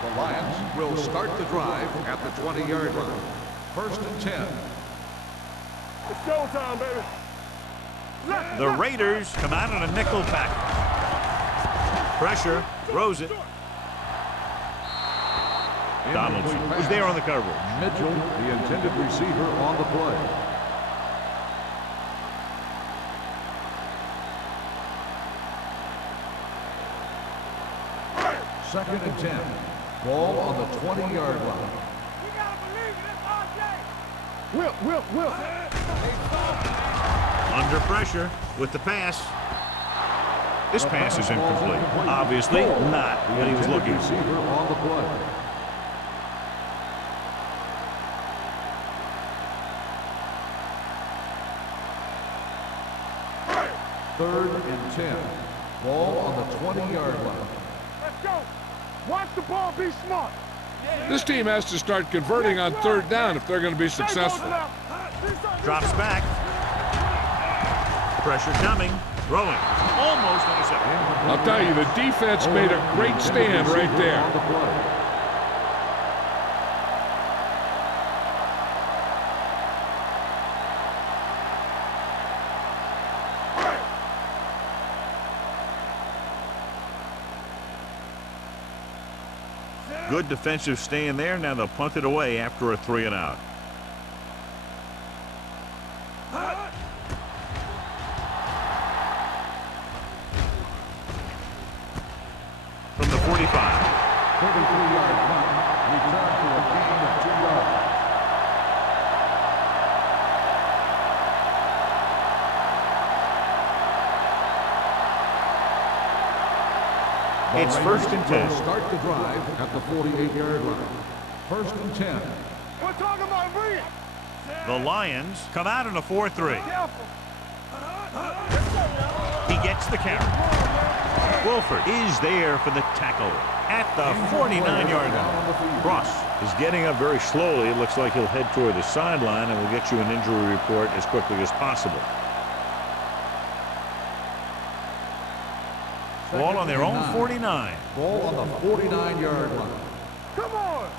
The Lions will start the drive at the 20-yard line. First and 10. It's showtime, baby. The Raiders come out in a nickel package. Pressure, throws it. Donaldson was there on the coverage. Mitchell, the intended receiver, on the play. Second and 10. Ball on the 20-yard line. We gotta believe it. It's RJ. Will. Under pressure with the pass. This pass is incomplete. Obviously not what he was looking for. Receiver on the play. Third and 10. Ball on the 20-yard line. Let's go. Watch the ball. Be smart. This team has to start converting on third down if they're going to be successful. Drops back. Pressure coming. Throwing. Almost intercepted. I'll tell you, the defense made a great stand right there. On the play. Good defensive stand there. Now they'll punt it away after a 3-and-out. From the 45. 33-yard punt. Return to a gain of 2 yards. It's first and 10. Will start the drive at the 48-yard line. First and 10. We're talking about bringing. The Lions come out in a 4-3. Careful. He gets the carry. Wolford is there for the tackle at the 49-yard line. Ross is getting up very slowly. It looks like he'll head toward the sideline, and we'll get you an injury report as quickly as possible. Ball on their own 49. Ball on the 49-yard line. Come on.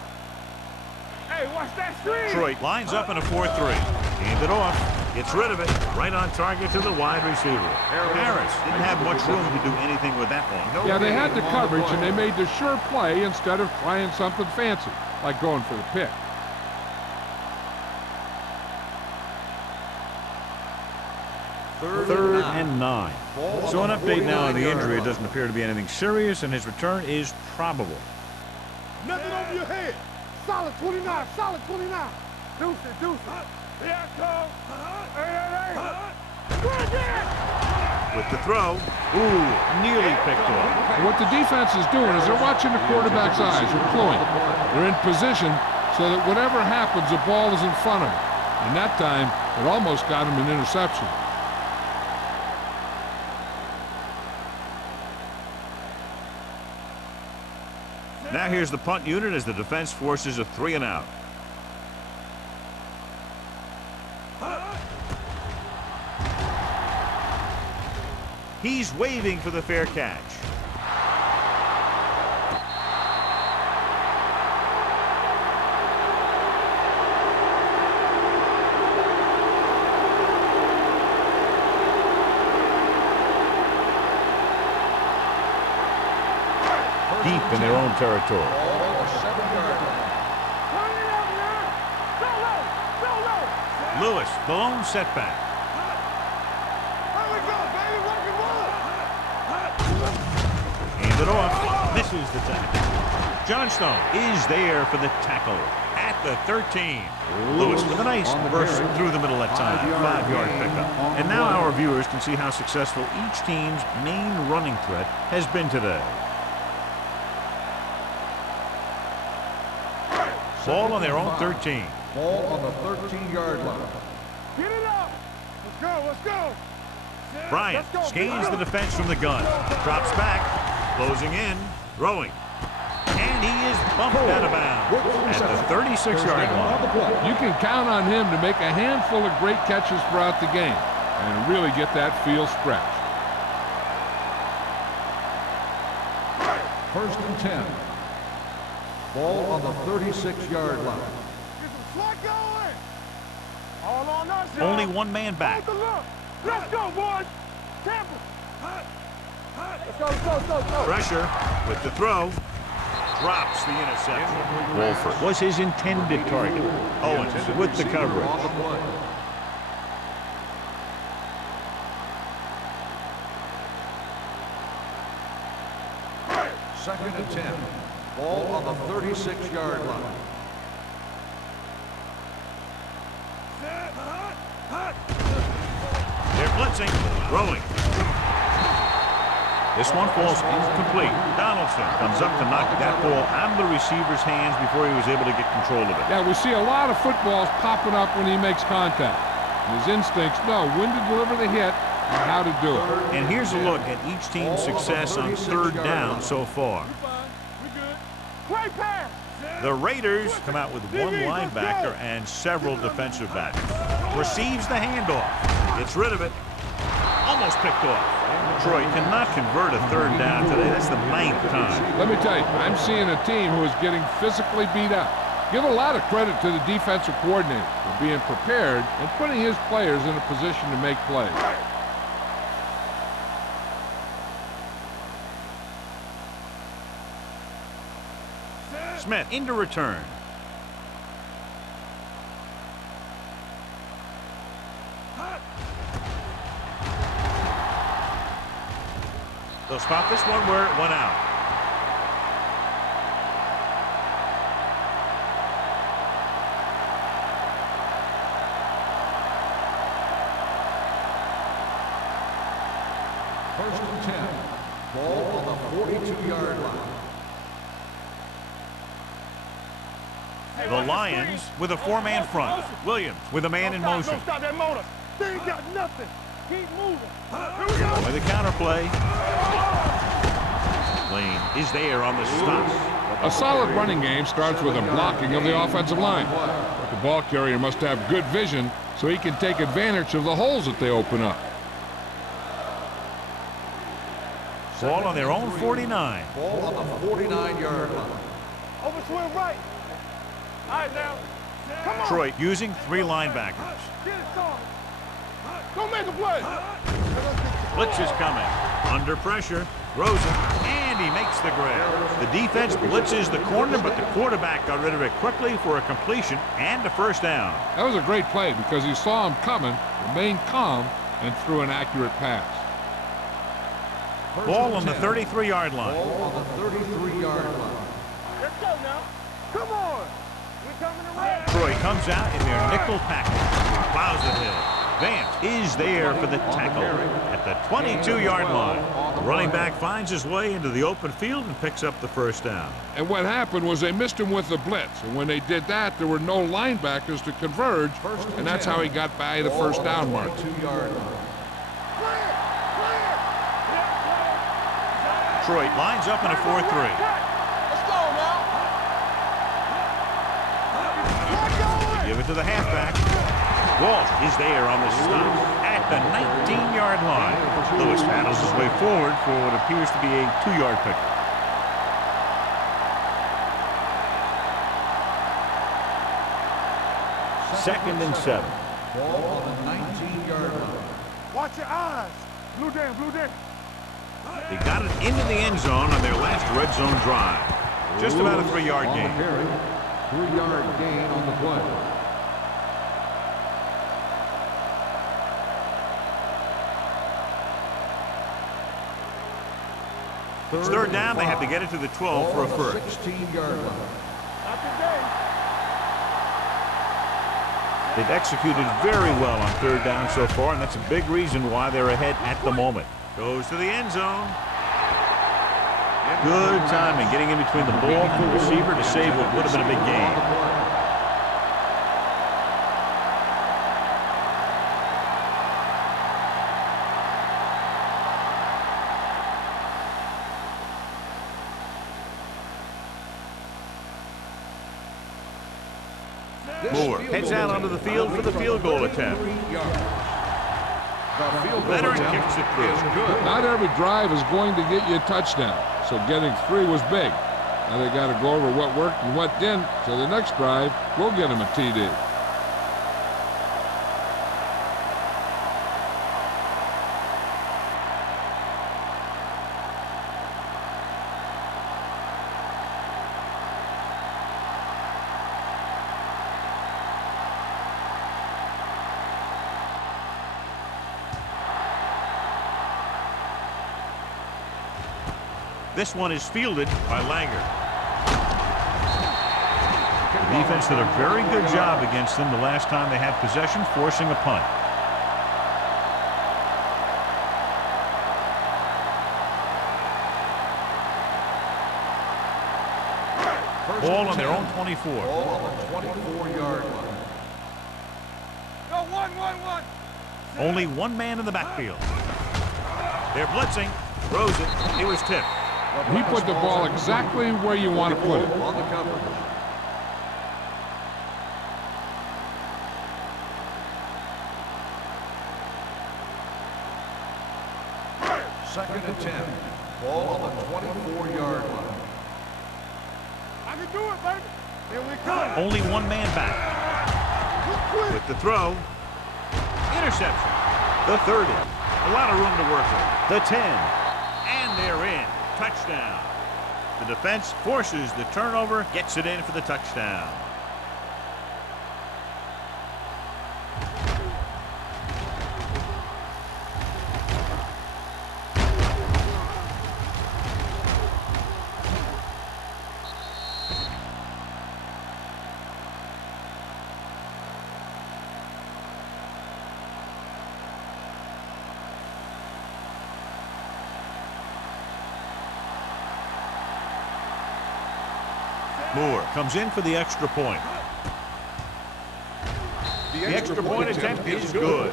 Hey, watch that screen. Detroit lines up in a 4-3. Gained it off. Gets rid of it. Right on target to the wide receiver. Harris didn't have much room to do anything with that one. Yeah, they had the coverage, and they made the sure play instead of trying something fancy, like going for the pick. Third and 9. So an update now on the injury. It doesn't appear to be anything serious, and his return is probable. Nothing over your head. Solid 29. Solid 29. Deuce it. Deuce it. Here I come. Hey. Good again. With the throw. Ooh, nearly picked off. What the defense is doing is they're watching the quarterback's eyes. They're pulling. They're in position so that whatever happens, the ball is in front of them. And that time, it almost got him an interception. Now here's the punt unit as the defense forces a 3-and-out. He's waving for the fair catch. Deep in their own territory. Turn it up, man. Go low. Lewis, the lone setback. Here we go, baby. Rock and roll. Hands it off. Misses the tackle. Johnstone is there for the tackle at the 13. Lewis with a nice burst through the middle that time. 5-yard pickup. And now our viewers can see how successful each team's main running threat has been today. Ball on their own 13. Ball on the 13-yard line. Get it up. Let's go. Bryant scans the defense from the gun. Drops back. Closing in. Throwing. And he is bumped out of bounds at the 36-yard line. You can count on him to make a handful of great catches throughout the game and really get that field stretched. First and 10. Ball on the 36-yard line. Get some slack going. All on us, y'all. Only one man back. Hold the look. Let's go, boys. Tampa. Let's go. Pressure with the throw. Drops the interception. Wolford was his intended target. Owens with the coverage. On the play. Second and 10. Ball on the 36-yard line. They're blitzing. Throwing. This one falls incomplete. Donaldson comes up to knock that ball out of the receiver's hands before he was able to get control of it. Yeah, we see a lot of footballs popping up when he makes contact. And his instincts know when to deliver the hit and how to do it. And here's a look at each team's success on third down so far. Play pass. The Raiders come out with one linebacker and several defensive backs. Receives the handoff. Gets rid of it. Almost picked off. Detroit cannot convert a third down today. That's the 9th time. Let me tell you, I'm seeing a team who is getting physically beat up. Give a lot of credit to the defensive coordinator for being prepared and putting his players in a position to make plays. Smith into return. They'll spot this one where it went out. First and 10. Ball on the 42-yard line. The Lions with a 4-man front. Williams with a man in motion. Don't stop that motor. They ain't got nothing. Keep moving. Here we go. With a counterplay. Lane is there on the stop. A solid running game starts with a blocking of the offensive line. The ball carrier must have good vision so he can take advantage of the holes that they open up. Ball on their own 49. Ball on the 49-yard line. Over swing right. All right, now. Come on. Detroit using 3 linebackers. Get it, son. Don't make a play. Blitz is coming. Under pressure. Throws it. And he makes the grab. The defense blitzes the corner, but the quarterback got rid of it quickly for a completion and a first down. That was a great play because he saw him coming, remained calm, and threw an accurate pass. Ball on the 33-yard line. Ball on the 33-yard line. Let's go now. Come on. We're coming around. Detroit comes out in their nickel package. Plows the hill. Vance is there for the tackle at the 22-yard line. The running back finds his way into the open field and picks up the first down. And what happened was they missed him with the blitz. And when they did that, there were no linebackers to converge, and that's how he got by the first down mark. 2-yard line. Detroit lines up in a 4-3. Let's go now. Give it to the halfback. Walt is there on the stop at the 19-yard line. Lewis paddles his way forward for what appears to be a 2-yard pickup. Second and 7. Ball on the 19-yard line. Watch your eyes. Blue down, blue down. They got it into the end zone on their last red zone drive. Just about a 3-yard On the gain. carry, 3-yard gain on the play. It's third down. They have to get it to the 12 for a first. 16-yard line. Not today. They've executed very well on third down so far, and that's a big reason why they're ahead at the moment. Goes to the end zone. Good timing, getting in between the ball and the receiver to save what would have been a big gain. Moore heads out onto the field for the field goal attempt. Leonard kicks it through. Not every drive is going to get you a touchdown, so getting 3 was big. Now they got to go over what worked and what didn't, so the next drive will get them a TD. This one is fielded by Langer. The defense did a very good job against them the last time they had possession, forcing a punt. Ball on their own 24. Ball on the 24-yard line. Go, one. Only one man in the backfield. They're blitzing. Throws it. It was tipped. He put the ball exactly where you want to put it. On the coverage. Second and 10. Ball on the 24-yard line. I can do it, baby. Here we come. Only one man back. With the throw. Interception. The 30. A lot of room to work with. The 10. And they're in. Touchdown. The defense forces the turnover, gets it in for the touchdown. Moore comes in for the extra point. The extra point attempt is good.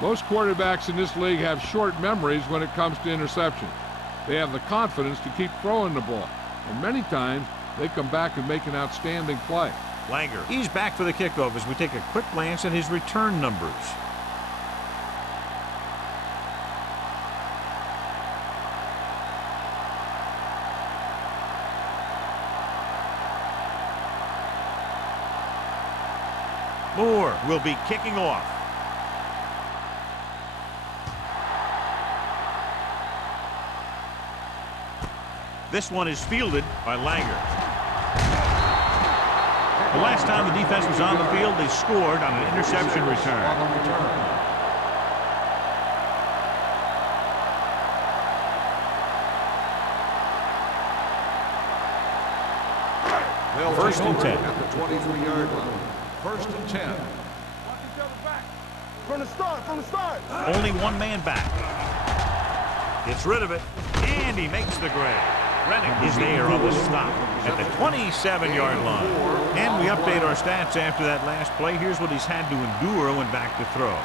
Most quarterbacks in this league have short memories when it comes to interception. They have the confidence to keep throwing the ball, and many times they come back and make an outstanding play. Langer, he's back for the kickoff as we take a quick glance at his return numbers. Moore will be kicking off. This one is fielded by Langer. The last time the defense was on the field, they scored on an interception return. First and 10. At the 23-yard line. First and 10. Watch each other back. From the start. Only one man back. Gets rid of it, and he makes the grab. Rennick is there on the stop at the 27-yard line. And we update our stats after that last play. Here's what he's had to endure when back to throw.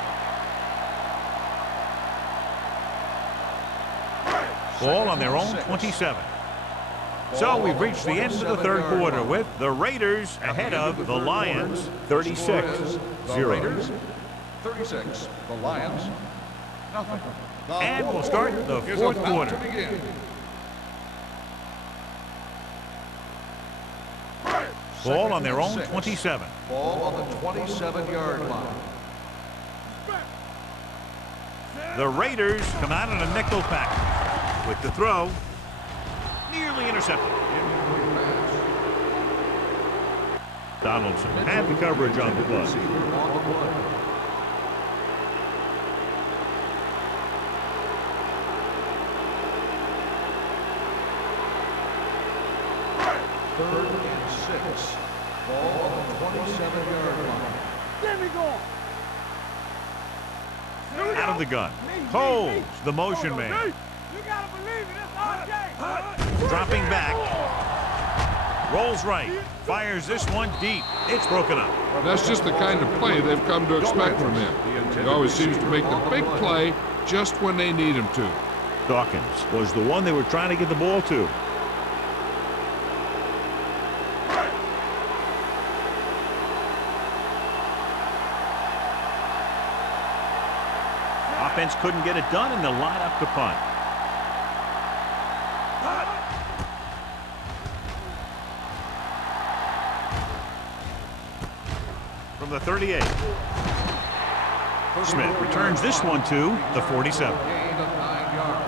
Ball on their own 27. So we've reached the end of the third quarter with the Raiders ahead of the Lions 36-0. The Raiders 36. The Lions nothing. And we'll start the fourth quarter. Ball on their own 27. Ball on the 27-yard line. The Raiders come out in a nickel package with the throw. Nearly intercepted. Donaldson had the coverage on the play. Third and 6. Ball on the 27-yard line. There we go. Out of the gun. Holds the motion man. You gotta believe it. It's our game. Dropping back. Rolls right. Fires this one deep. It's broken up. That's just the kind of play they've come to expect from him. He always seems to make the big play just when they need him to. Dawkins was the one they were trying to get the ball to. Offense couldn't get it done, and they'll line up to punt. From the 38. Smith returns this one to the 47. Gain of 9 yards.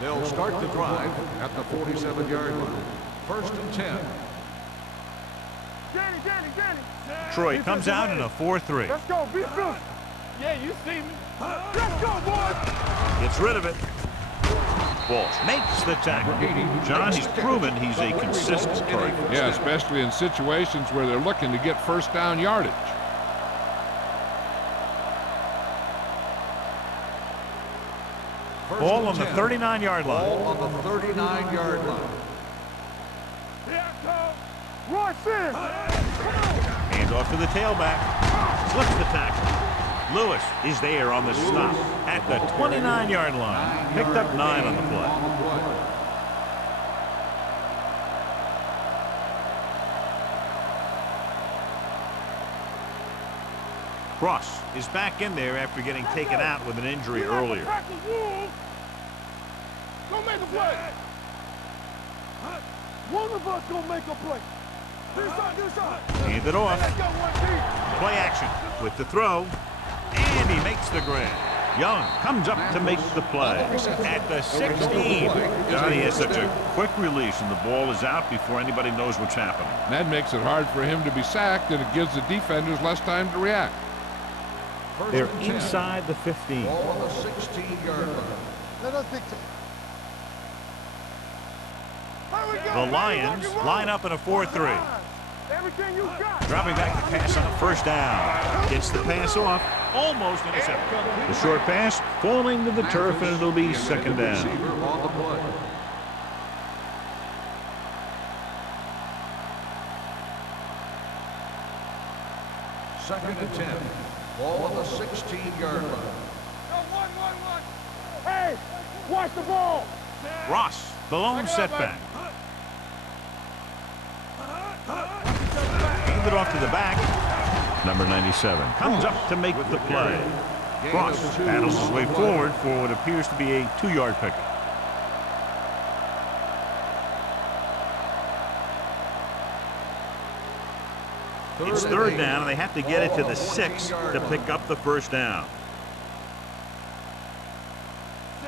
They'll start the drive at the 47-yard line. First and 10. Danny. Troy comes out in a 4-3. Let's go. Be fierce. Yeah, you see me. Let's go, boys. Gets rid of it. Walsh makes the tackle. John, he's proven he's a consistent target. Yeah, especially in situations where they're looking to get first down yardage. Ball on the 39-yard line. Ball on the 39-yard line. Here it comes. Royce in. Hand off to the tailback. Slips the tackle. Lewis is there on the stop at the 29-yard line. Picked up 9 on the play. Cross is back in there after getting taken out with an injury earlier. Go make a play. One of us gonna make a play. Hand it off. Play action with the throw. And he makes the grab. Young comes up to make the play at the 16. Johnny has such a quick release, and the ball is out before anybody knows what's happening. That makes it hard for him to be sacked, and it gives the defenders less time to react. They're inside the 15. Ball on the 16-yard line. Let us fix it. The Lions line up in a 4-3. Everything you got. Dropping back the pass on a first down. Gets the pass off. Almost intercepted. The short pass falling to the turf, and it'll be second down. Receiver on the play. Second and 10. Ball on the 16-yard line. Hey, watch the ball. Ross, the lone setback. Hand it off to the back. Number 97 comes up to make the play. Cross battles his way forward for what appears to be a 2-yard pickup. It's third down, and they have to get it to the 6 to pick up the first down.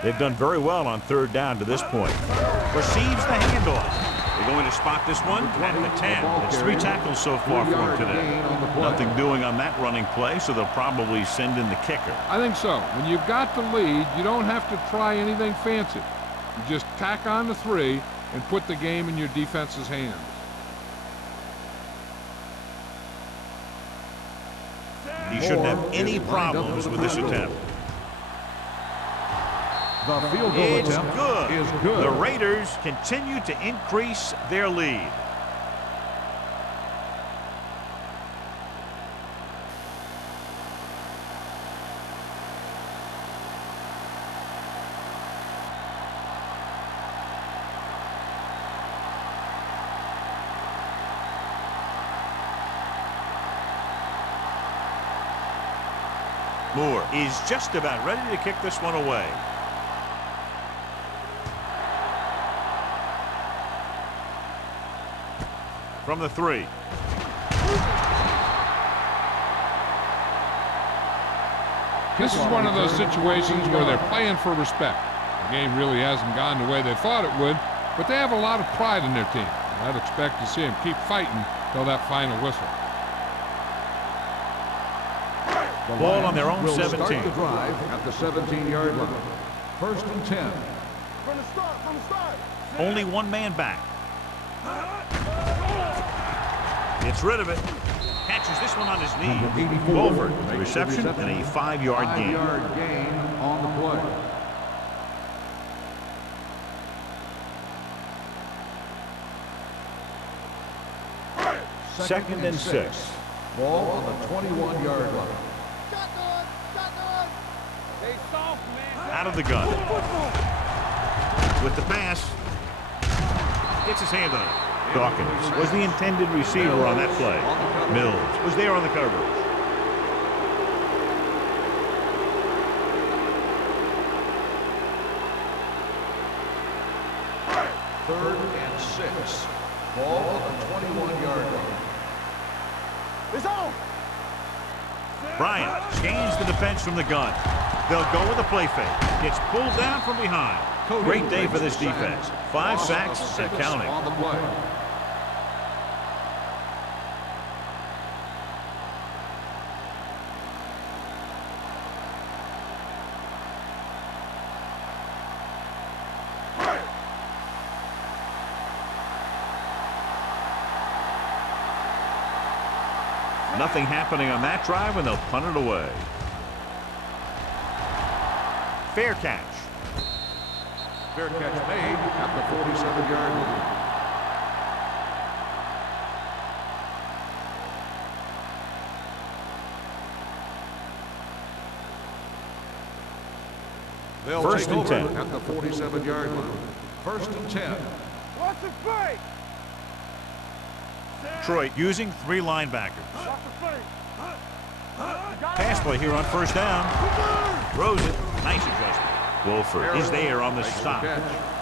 They've done very well on third down to this point. Receives the handoff. They're going to spot this one at the 10. It's 3 tackles so far for him today. Nothing doing on that running play, so they'll probably send in the kicker. I think so. When you've got the lead, you don't have to try anything fancy. You just tack on the 3 and put the game in your defense's hands. He shouldn't have any problems with this attempt. The field goal It's attempt good. is good. The Raiders continue to increase their lead. Moore is just about ready to kick this one away. From the 3. This is one of those situations where they're playing for respect. The game really hasn't gone the way they thought it would, but they have a lot of pride in their team. I'd expect to see them keep fighting till that final whistle. Ball on their own will 17. Start the drive at the 17-yard line. First and 10. From the start. Only one man back. Gets rid of it. Catches this one on his knee. Beaufort, the reception, and a 5-yard gain. 5-yard gain on the play. Second and 6. Ball on the 21-yard line. Stay soft, man. Out of the gun. With the pass. Gets his hand on it. Dawkins was the intended receiver on that play. Mills was there on the coverage. Third and 6. Ball on the 21-yard line. It's on. Bryant scans the defense from the gun. They'll go with a play fake. Gets pulled down from behind. Great day for this defense. 5 sacks and counting. On the play. Nothing happening on that drive, and they'll punt it away. Fair catch. Fair catch made at the 47-yard line. They'll First take and over 10. at the 47-yard line. First and 10. Watch the fake. Detroit using 3 linebackers. Watch the fake. Pass play here on first down. Throws it. Nice adjustment. Wolford is there on the stop.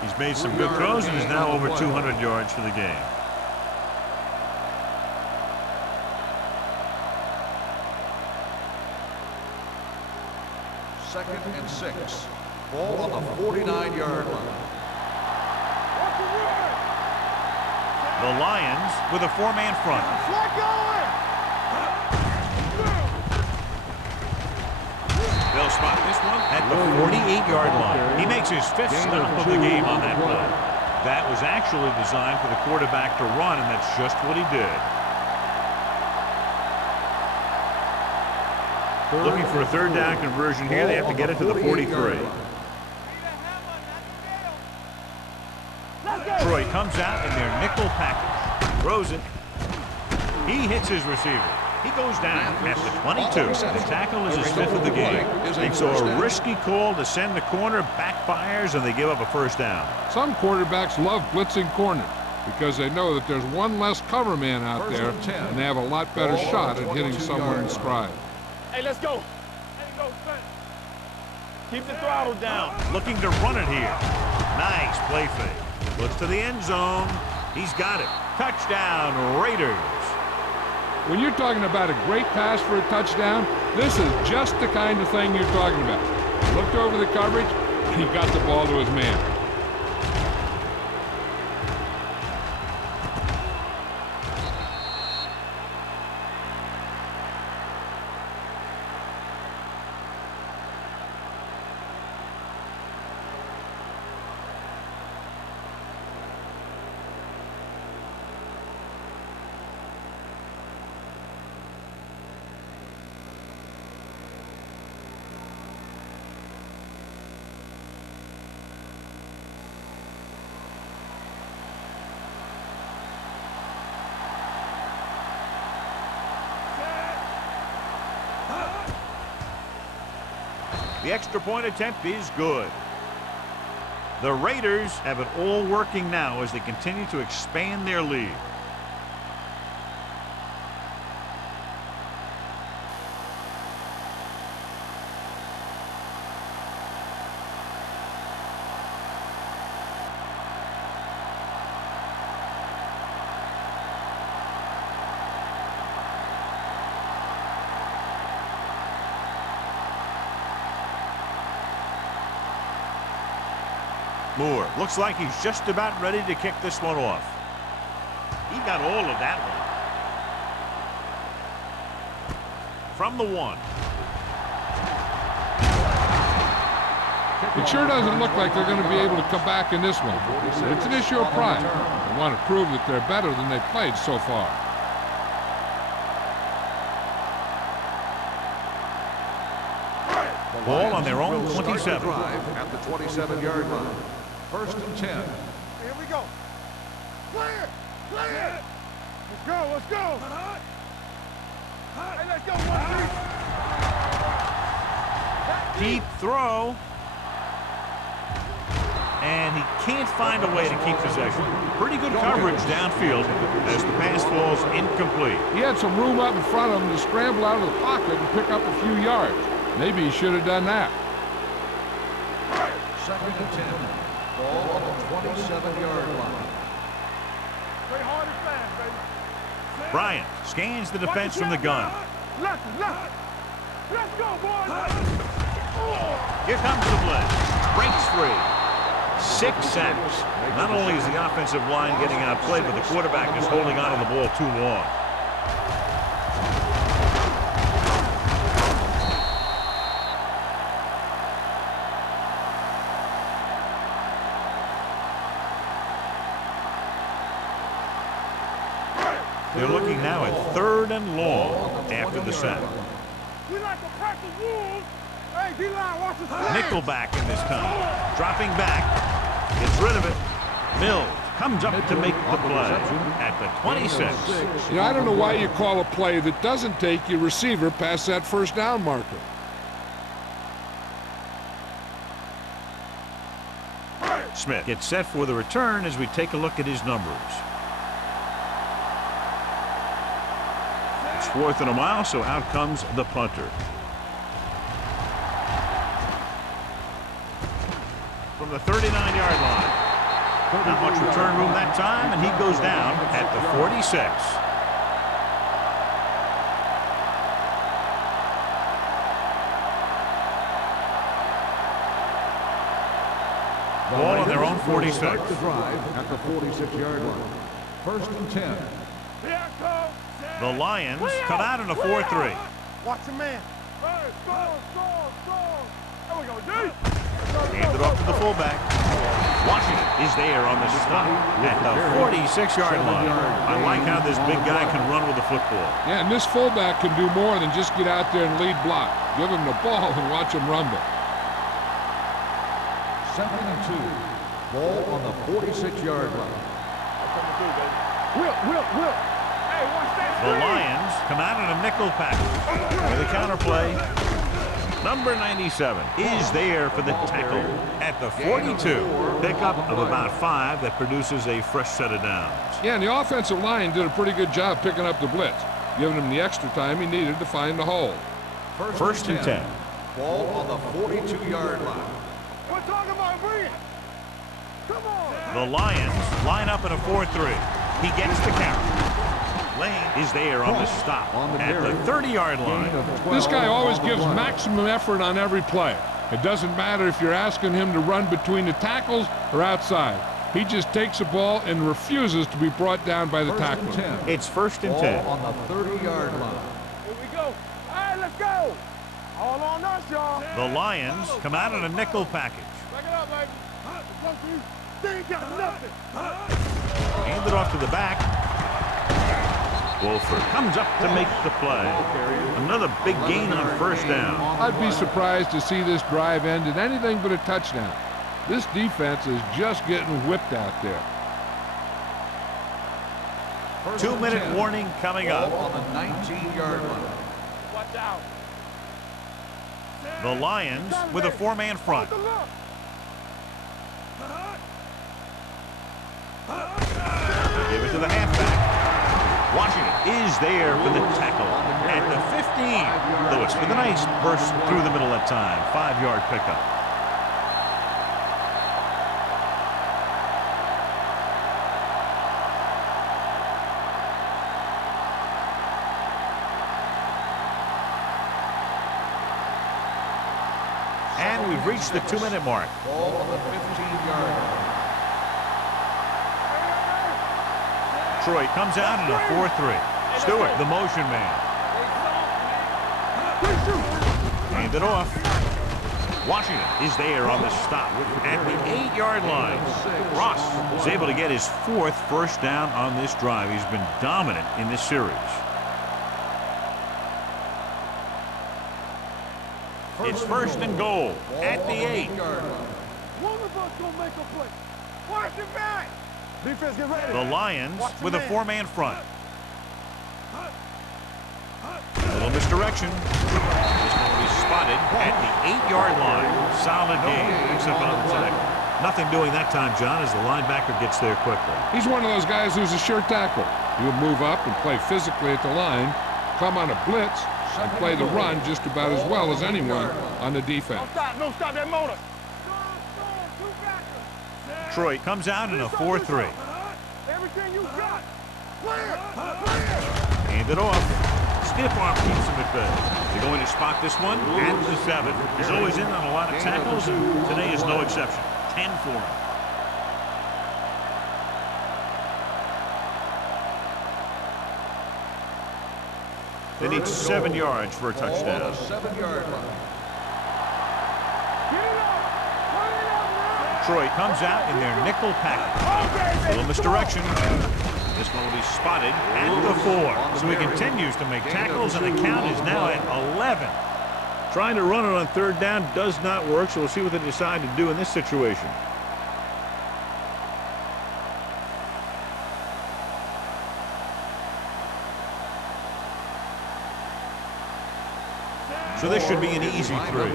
He's made some good throws and is now over 200 yards for the game. Second and 6. Ball on the 49-yard line. The Lions with a 4-man front. Let going. They'll spot this one at the 48-yard line. He makes his 5th stop of the game on that play. That was actually designed for the quarterback to run, and that's just what he did. Looking for a third down conversion here. They have to get it to the 43. Detroit comes out in their nickel package. Throws it. He hits his receiver. He goes down at the 22. The tackle is his 5th of the game. And so a risky call to send the corner backfires, and they give up a first down. Some quarterbacks love blitzing corners because they know that there's one less cover man out there, and they have a lot better shot at hitting someone in stride. Hey, let's go. Keep the throttle down. Looking to run it here. Nice play fake. Looks to the end zone. He's got it. Touchdown, Raiders. When you're talking about a great pass for a touchdown, this is just the kind of thing you're talking about. He looked over the coverage, and he got the ball to his man. The extra point attempt is good. The Raiders have it all working now as they continue to expand their lead. Moore looks like he's just about ready to kick this one off. He got all of that one. From the 1. It sure doesn't look like they're going to be able to come back in this one. It's an issue of pride. They want to prove that they're better than they've played so far. Ball on their own 27. At the 27-yard line. First and 10. Here we go. Play it. Play it. Let's go. Let's go. Hey, let's go. 1-3. Deep throw. And he can't find a way to keep possession. Pretty good coverage downfield as the pass falls incomplete. He had some room up in front of him to scramble out of the pocket and pick up a few yards. Maybe he should have done that. Second and 10. Ball on the 27-yard line. Play hard and fast, baby. Bryant scans the defense from the gun. Left. Let's go, boys. Here comes the blitz. Breaks free. 6 sacks. Not only is the offensive line getting outplayed, but the quarterback is holding on to the ball too long. They're looking now at 3rd and long after the sack. We like to practice wolves. Hey, D-line, watch the Nickelback in this time. Dropping back. Gets rid of it. Mills comes up to make the play at the 26. You know, I don't know why you call a play that doesn't take your receiver past that first down marker. Smith gets set for the return as we take a look at his numbers. It's 4th and a mile, so out comes the punter. From the 39-yard line. Not much return room that time, and he goes down at the 46. Ball on their own 46. Start the drive at the 46-yard line. First and 10. The Lions come out in a 4-3. Watch the man. Hey, go. There we go, D. Hand it off to the fullback. Washington is there on the stop at the 46-yard line. I like how this big guy can run with the football. Yeah, and this fullback can do more than just get out there and lead block. Give him the ball and watch him rumble. 2nd and 2. Ball on the 46-yard line. Will. Hey, watch that. The Lions come out in a nickel package with a counterplay. Number 97 is there for the tackle at the 42. Pickup of about 5 that produces a fresh set of downs. Yeah, and the offensive line did a pretty good job picking up the blitz, giving him the extra time he needed to find the hole. First and 10. Ball on the 42-yard line. We're talking about bring it. Come on. The Lions line up in a 4-3. He gets the count. Lane is there on the stop at the 30-yard line. This guy always gives maximum effort on every play. It doesn't matter if you're asking him to run between the tackles or outside. He just takes the ball and refuses to be brought down by the tackler. It's 1st and 10. On the 30-yard line. Here we go. All right, let's go. All on us, y'all. The Lions come out in a nickel package. Back it up, baby. They ain't got nothing. Hand it off to the back. Wolford comes up to make the play. Another big gain on 1st down. I'd be surprised to see this drive end in anything but a touchdown. This defense is just getting whipped out there. 2-minute warning coming up. On the 19-yard line. Watch out. The Lions with a 4-man front. Give it to the halfback. Washington is there for the tackle at the 15. Lewis with a nice burst through the middle that time. 5-yard pickup. And we've reached the 2-minute mark. Ball on the 15-yard line. Detroit comes out in a 4-3. Stewart, the motion man. Hand it off. Washington is there on the stop at the 8-yard line. Ross is able to get his 4th first down on this drive. He's been dominant in this series. It's 1st and goal at the 8. One of us gonna make a play. Watch it back. Defense, get ready. The Lions with a 4-man front. A little misdirection. This one will be spotted at the 8-yard line. Solid game. Picks up another tackle. Nothing doing that time, John, as the linebacker gets there quickly. He's one of those guys who's a sure tackler. He'll move up and play physically at the line, come on a blitz, and play the run just about as well as anyone on the defense. No stop that motor. Detroit comes out in a 4-3. Everything you got. Clear. Hand it off. Stiff arm keeps him at bay. They're going to spot this one at the 7. He's always in on a lot of tackles, and today is no exception. 10 for him. They need 7 yards for a touchdown. 7-yard line. Detroit comes out in their nickel package. A little misdirection. This one will be spotted at the 4. So he continues to make tackles, and the count is now at 11. Trying to run it on 3rd down does not work, so we'll see what they decide to do in this situation. So this should be an easy 3.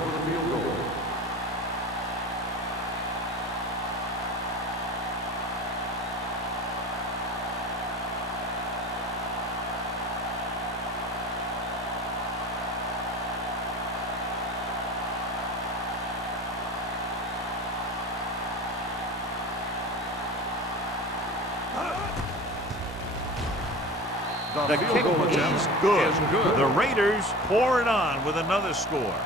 The kick is good. The Raiders pour it on with another score.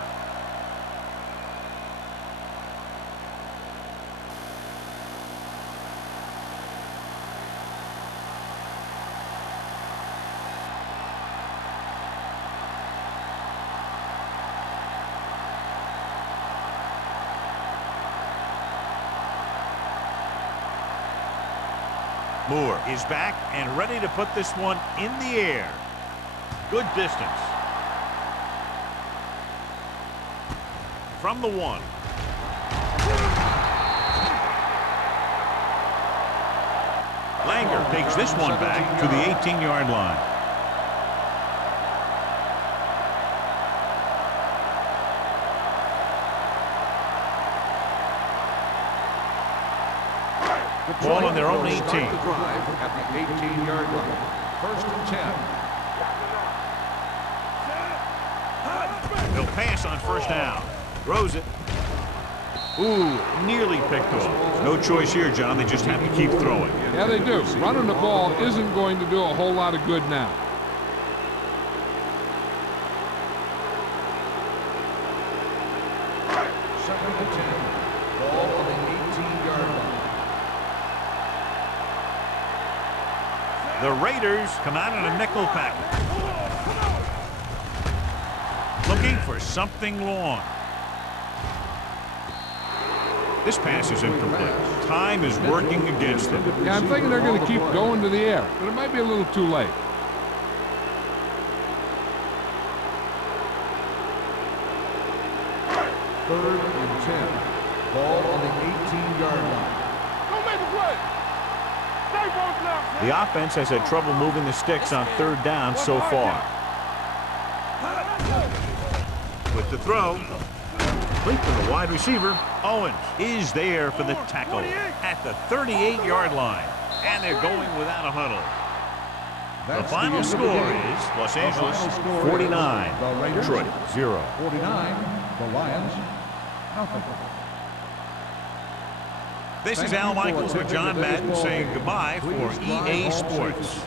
Moore is back and ready to put this one in the air. Good distance. From the 1. Langer takes this one back to the 18-yard line. Ball on their own 18. At the 18-yard line. 1st and 10. He'll pass on 1st down. Throws it. Ooh, nearly picked off. No choice here, John. They just have to keep throwing. Yeah, they do. Running the ball isn't going to do a whole lot of good now. Second and 10. Ball on the 18-yard line. The Raiders come out in a nickel package. Looking for something long. This pass is incomplete. Time is working against them. Yeah, I'm thinking they're going to keep going to the air, but it might be a little too late. Third and 10. Ball on the 18-yard line. Don't make a play. Stay close now. The offense has had trouble moving the sticks on third down so far. With the throw. Complete to the wide receiver. Owens is there for the tackle at the 38-yard line. And they're going without a huddle. The final score is Los Angeles 49, Detroit 0. 49, the Lions, nothing. This is Al Michaels with John Madden saying goodbye for EA Sports.